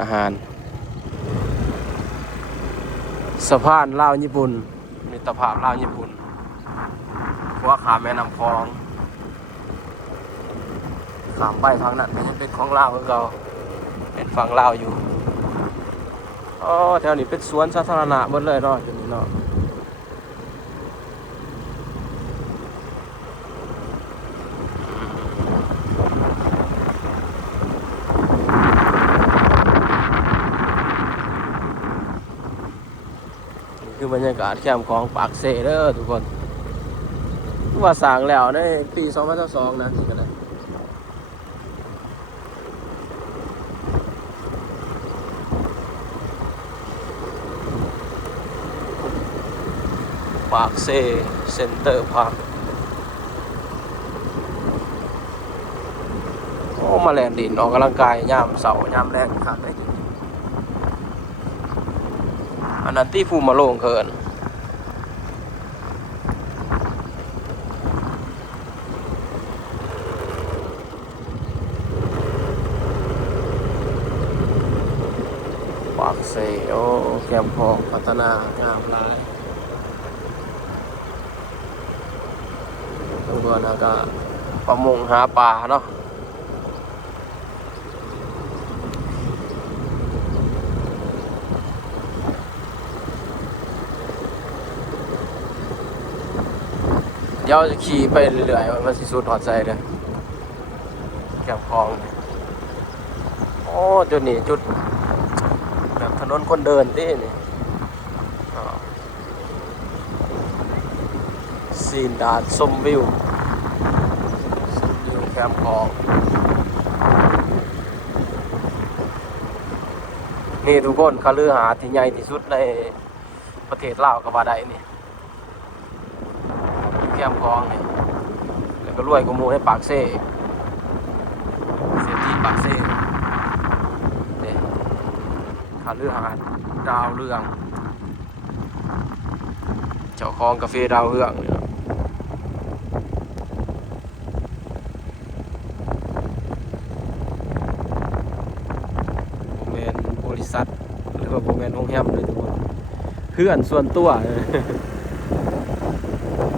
อาหารสะพานลาวญี่ปุ่นมิตรภาพลาวญี่ปุ่นเพราะว่าขามแม่น้ำคลองขามไปฝั่งนั้นก็ยังเป็นของลาวของเราเป็นฝั่งลาวอยู่อ๋อแถวนี้เป็นสวนสาธารณะหมดเลยเนาะจุดนี้เนาะคือบรรยากาศแคมป์ของปากเซ่เด้อทุกคนว่าสร้างแล้วในปี2022นะกันนะปากเซ่เซ็นเตอร์พาร์คโอ้มาแลนดินออกกำลังกายยามเสาร์ยามแรงครับได้อันนั้นที่ภูมิมาโล่งเกินปากเซโอแคมป์พองพัฒนางามหลายตัวนั้นก็ประมงหาปลาเนาะเดี๋ยวจะขี่ไปเรื่อยๆมันสิสุดหอดใจเลยแคมป์พองโอ้จุดนี้จุดแบบถนนคนเดินที่นี่ซีนดาดชมวิวแคมป์พองนี่ทุกคนคฤหาสน์ที่ใหญ่ที่สุดในประเทศลาวกับว่าได้นี่แคมป์พองนี่แล้วก็รวยกว่าหมู่ในปากเซ่เศรษฐีปากเซ่นี่คฤหาสน์ดาวเรืองเจ้าของกาแฟดาวเรืองนี่บริษัทหรือว่าโรงแรมโรงแรมเลยทุกคนเพื่อนส่วนตัว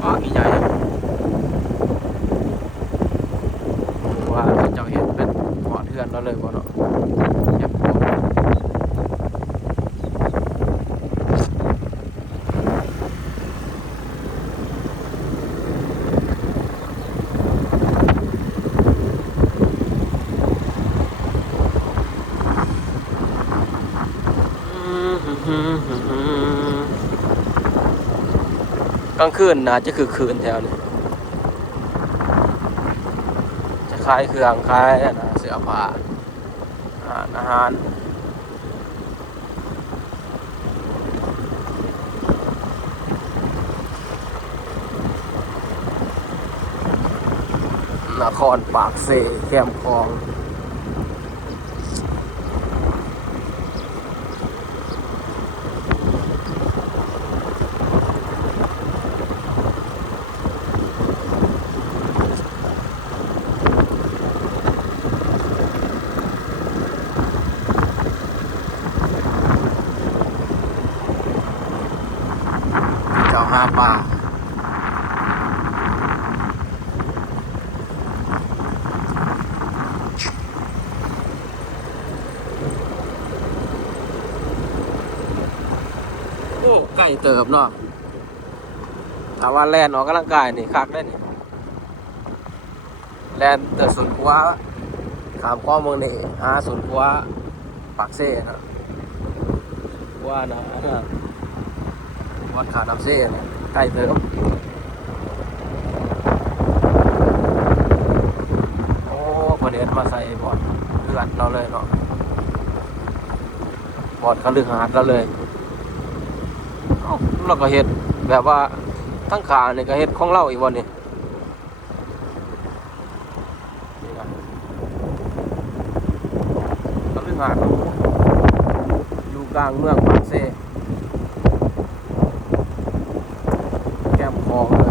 อ๋อกี่ใหญ่ว่าเจ้าเห็นเป็นหอดเพื่อนเราเลยบ่เนาะแอบกลางคืนนะจะคือคืนแถวนี้จะขายเครื่องขายเสื้อผ้าอาหารนครปากเซ่แคมป์คลองหาปลาโอ้ใกล้เติบเนาะถามว่าแลนออกกำลังกายนี่คักได้นี่แลนแต่ส่วนกว่าขามข้อเมืองนี่ส่วนกว่าปากเซ่นะว่านะวัดขาน้ำเซ่เนี่ยใกล้เติมโอ้ประเด็นมาใส่บอดเลือดเราเลยเนาะบอดคฤหาสน์เราเลยเราก็เห็ดแบบว่าทั้งขาเนี่ยก็เห็ดของเราอีกวันนี้คฤหาสน์อยู่กลางเมืองปากเซ่แคมป์คลองเลย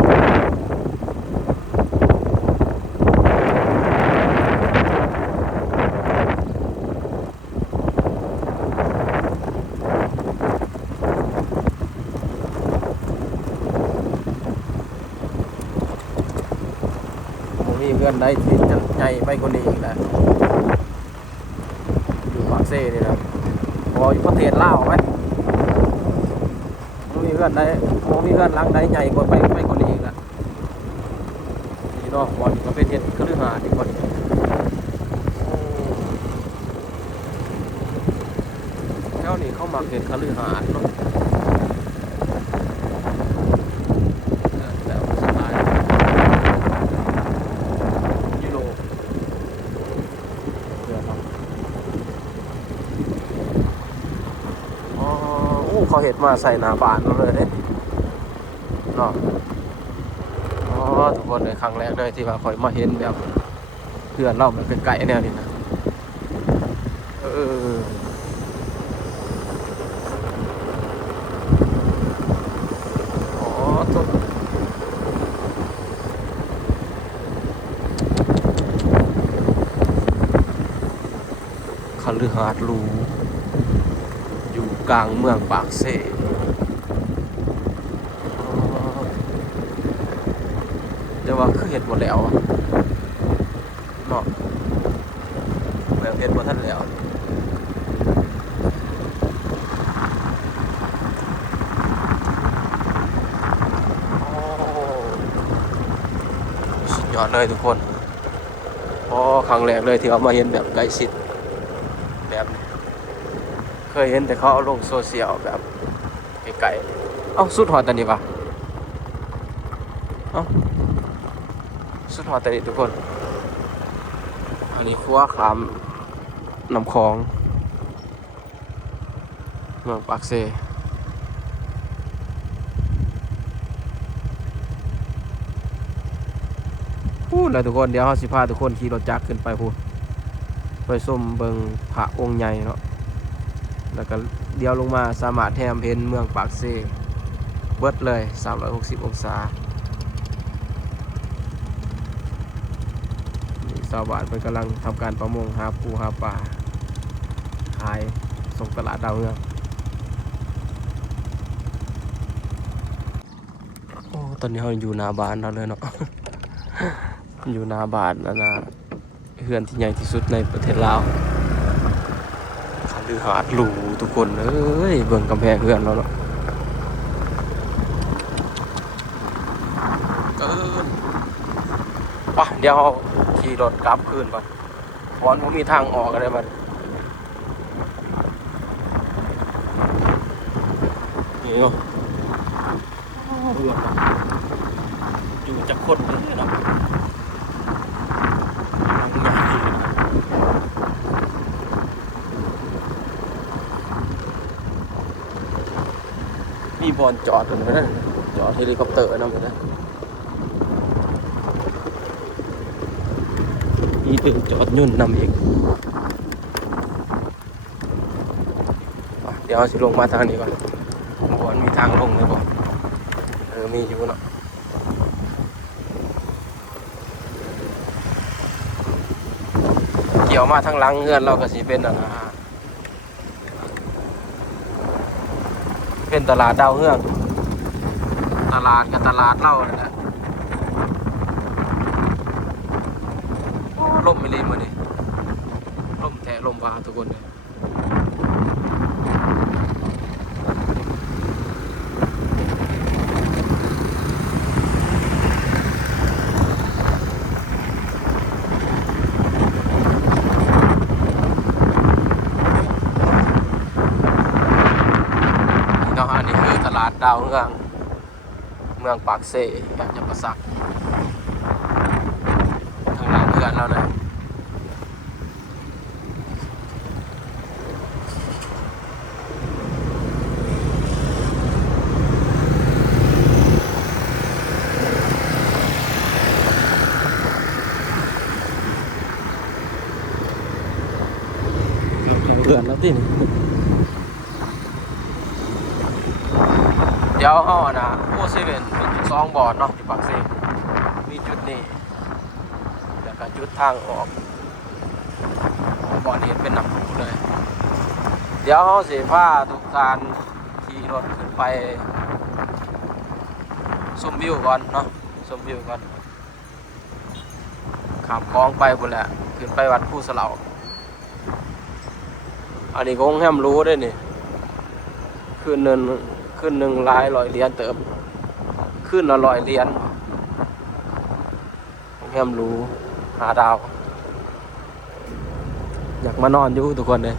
อนใดที่จะใหญ่ไปกว่านี้อีกนะอยู่ปากเซ่นี่นะพออยู่ประเทศลาวไหมมีเพื่อนได้มีเพื่อนหลังได้ใหญ่กว่าไปกว่านี้อีกนะนี่เนาะบอลก็เป็นเห็ดคฤหาสน์ดีกว่าแถวนี้เข้ามาเห็ดคฤหาสน์เนาะแล้วสไตล์ยุโรปเดี๋ยวครับอ๋อเขาเห็ดมาใส่หน้าบ้านเราเลยเด้เนาะอ๋อทุกคนเลยครั้งแรกเลยที่ว่าคอยมาเห็นแบบเพื่อนเราแบบไกลๆแนวนี้นะอ๋อต้นคฤหาสน์หรูอยู่กลางเมืองปากเซ่แต่ว่าคือเห็ดหมดแล้วเนาะแบบเห็ดหมดท่านแล้วสุดยอดเลยทุกคนครั้งแรกเลยที่เอามาเห็นแบบใกล้ชิดแบบนี้เคยเห็นแต่เขาเอาลงโซเชียลแบบไกลๆเอ้าสุดหอดตอนนี้ปะเอ้าสุดหอดตอนนี้ทุกคนอันนี้คือว่าขามน้ำคลองเมืองปากเซ่พูดเลยทุกคนเดี๋ยวเราสิพาทุกคนขี่รถจักรขึ้นไปพูดไปส้มเบิงพระองค์ใหญ่เนาะแล้วก็เดี๋ยวลงมาสามารถแทมเพนเมืองปากเซ่เบิดเลย360องศาชาวบ้านเพิ่นกำลังทำการประมงหาปูหาปลาขายส่งตลาดดาวเรืองโอ้ตอนนี้เราอยู่หน้าบ้านเราเลยเนาะ อยู่หน้าบ้านนะเฮือนที่ใหญ่ที่สุดในประเทศลาวคฤหาสน์หรูทุกคนเอ้ยเบิ่งกำแพงเฮือนเราเนาะป่ะเดี๋ยวเราขี่รถกลับคืนก่อนเพราะมันมีทางออกอะไรมันนี่เนาะอยู่จะคนเลยเนาะมีบอลจอดเหมือนกันจอดเฮลิคอปเตอร์นะเหมือนกันมีตึกจอดยุ่นนำอีกเดี๋ยวสิลงมาทางนี้ก่อนบอลมีทางลงเลยบอลมีอยู่เนาะเกี่ยวมาทางหลังเงื่อนเราก็สิเป็นเป็นตลาดดาวเฮืองตลาดกับตลาดเล่าเนี่ยนะล่มไม่รีบมาดิล่มแท้ล่มวาทุกคนเลยอันนี้คือตลาดดาวเฮืองเมืองปากเซ่อยากจะประสักทางหลังเพื่อนเราเลยเพื่อนแล้วที่นี่เดี๋ยวห่อนะโอเซเว่นเป็นจุด2บอร์ดเนาะอยู่ปากเซ่มีจุดนี้แล้วก็จุดทางออกบอร์ดเห็นเป็นน้ำพุเลย เดี๋ยวเขาเสียผ้าทุกการขี่รถขึ้นไปชมวิวก่อนเนาะชมวิวก่อนค ขามคลองไปพุ่นแหละขึ้นไปวัดผู้สะเหลาอันนี้ก็คงแฮมรู้ได้นี่ขึ้นหนึ่งหลายร้อยเหรียญเติมขึ้นละ100 เหรียญคงแฮมรู้หาดาวอยากมานอนอยู่ทุกคนเลย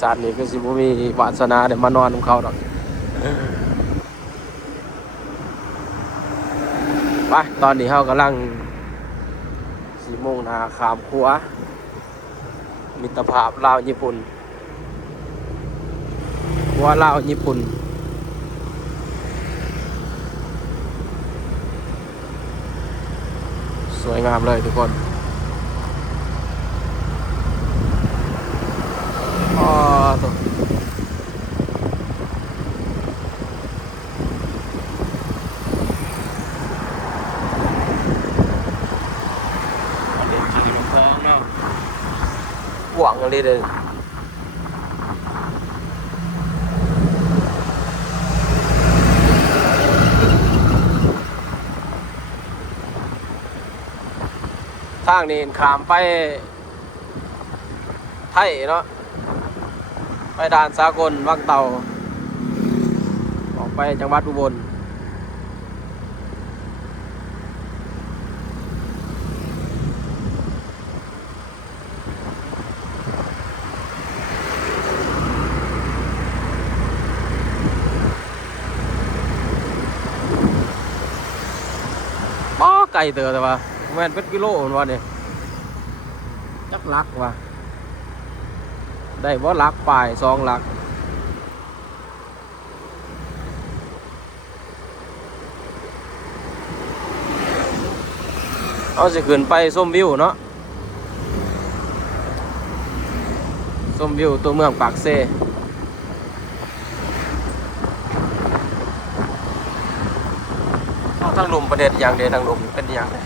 สัตว์นี่ก็สิบ่มีวาสนาได้มานอนของเขาหรอกไปตอนนี้เขากำลัง4 โมงนาขามขัวมิตรภาพลาวญี่ปุ่นขัวลาวญี่ปุ่นสวยงามเลยทุกคนอ๋อตัวหวังอะไรเลยทางนี้ขามไปไทยเนาะไปด่านสากลวังเต่าออกไปจังหวัดอุบลบ้าไก่เต๋อแต่ว่าแม่นเป็นกิโลมันวะเนี่ยจักลักว่ะได้บ่ลักปลาย2 ลักเอาสิขึ้นไปส้มวิวเนาะส้มวิวตัวเมืองปากเซ่ทางลมประเด็นอย่างเดียวทางลมเป็นอย่างไร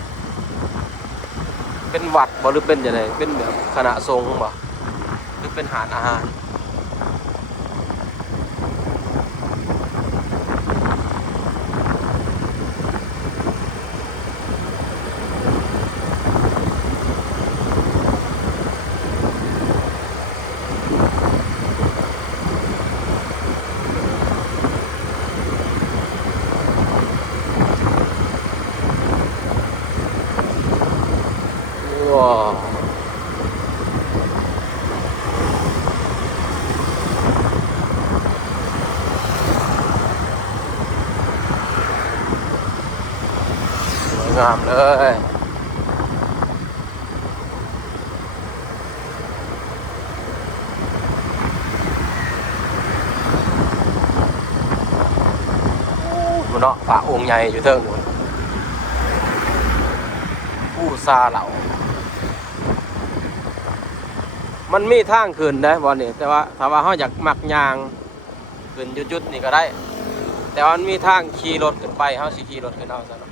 เป็นวัดบ่หรือเป็นอย่างไรเป็นแบบคณะสงฆ์บ่หรือเป็นหาดอาหารว้าวสวยงามเลยมันเนาะพระองค์ใหญ่อยู่เทิงนู่นผู้ซาเหล่ามันมีทางขึ้นได้บอลนี่แต่ว่าถ้าว่าเขาอยากมักยางขึ้นจุดๆนี่ก็ได้แต่ว่ามันมีทางขี่รถขึ้นไปเขาสิขี่รถขึ้นเอาซะเนาะ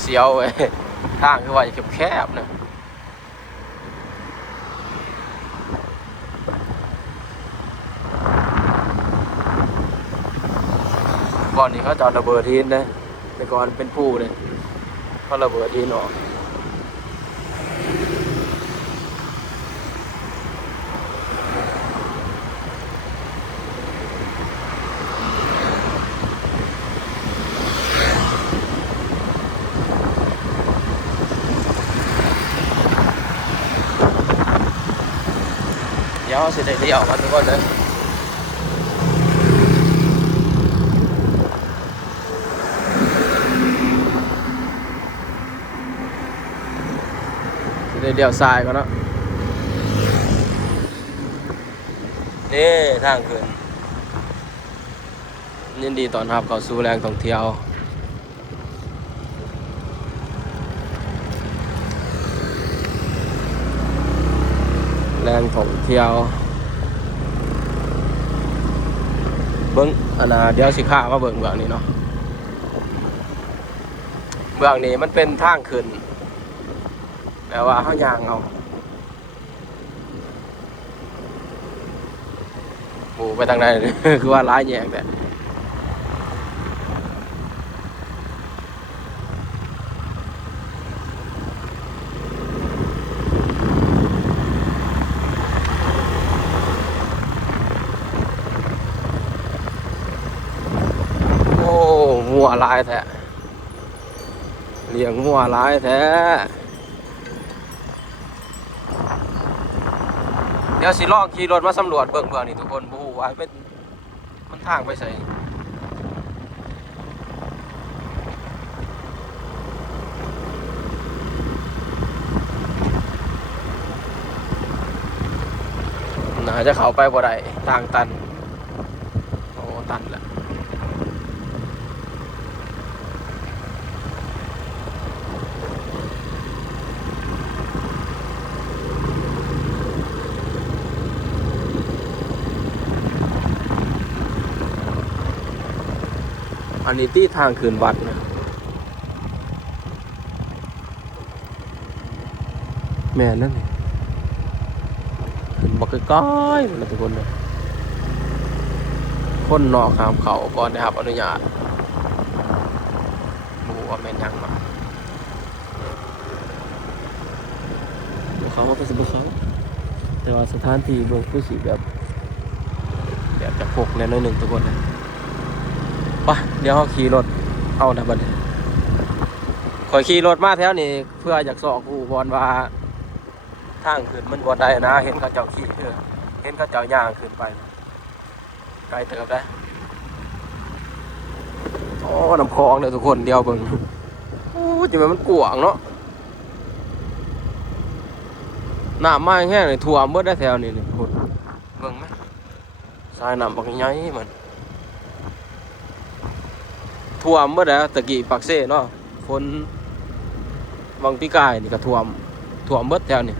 เสียวเว้ยทางคือว่าแคบๆนะก่อนนี้เขาจอดระเบิดทีนนะแต่ก่อนเป็นผู้เลยเขาระเบิดทีนออกเดี๋ยวสิได้เลี้ยวมาทุกคนเลยสิได้เลี้ยวซ้ายก่อนเนาะนี่ทางขึ้นยินดีต้อนรับเข้าสู่แหล่งท่องเที่ยวแหล่งท่องเที่ยวเบิ้งอันน่ะเดี๋ยวสิข้ามาเบิ้งก่อนนี่เนาะ เบื้องนี้มันเป็นทางขึ้นแปลว่าเขายางเอาหมูไปทางไหน คือว่าร้ายแยงแต่โอ้งัวลายแท้เลี้ยงงัวลายแท้เดี๋ยวสิลองขี่รถมาสำรวจเบื้องนี่ทุกคนบูว่าเป็นมันทางไปใส่น่าจะเข้าไปบ่ได้ทางตันโอ้ตันแหละอันนี้ที่ทางคืนวัดนะแม่นั่นขึ้นบอกใกล้ๆนะทุกคนนะคนนอกหามเขาก่อนนะครับอนุญาตรู้ว่าแม่นยังมาเขาว่าเป็นสิบเขาแต่ว่าสถานที่เบื้องผู้สีแบบจะพกแน่นอนหนึ่งทุกคนนะไปเดี๋ยวเขาขี่รถเอานะบัดนี้ขอยขี่รถมาแถวนี้เพื่ออยากสอบผู้บอลว่าทางขึ้นมันบ่ได้นะเห็นเขาเจ้าขี่เห็นเขาเจ้าย่างขึ้นไปไกลเติบได้โอ้น้ำคลองเลยทุกคนเดียวเบิ่งโอ้จิ๋วมันกว้างเนาะน้ำมาแห้งเลยท่วมเบิดได้แถวนี้นี่คุณเบิ่งไหมสายน้ำบักใหญ่เหมือนท่วมเบิดแล้วตะกี้ปากเซ่เนาะฝนวังปีกายนี่ก็ท่วมเบิดแถวนี้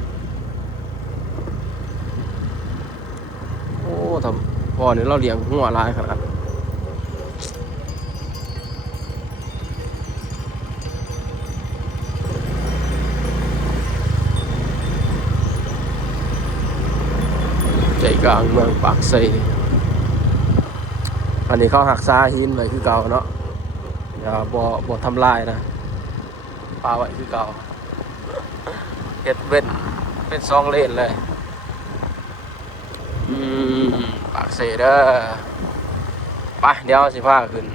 โอ้ทำพ่อนี่เราเลี้ยงหัวลายขนาดใจกลางเมืองปากเซ่อันนี้เขาหักซาหินไว้คือเก่าเนาะอย่าบ่ทำลายนะปลาไว้คือเก่าเฮ็ดเป็นซองเลนเลยปากเซ่เด้อไปเดี๋ยวสิพาขึ้น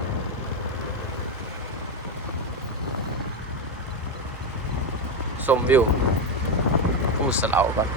ชมวิวภูสะเหลาก่อน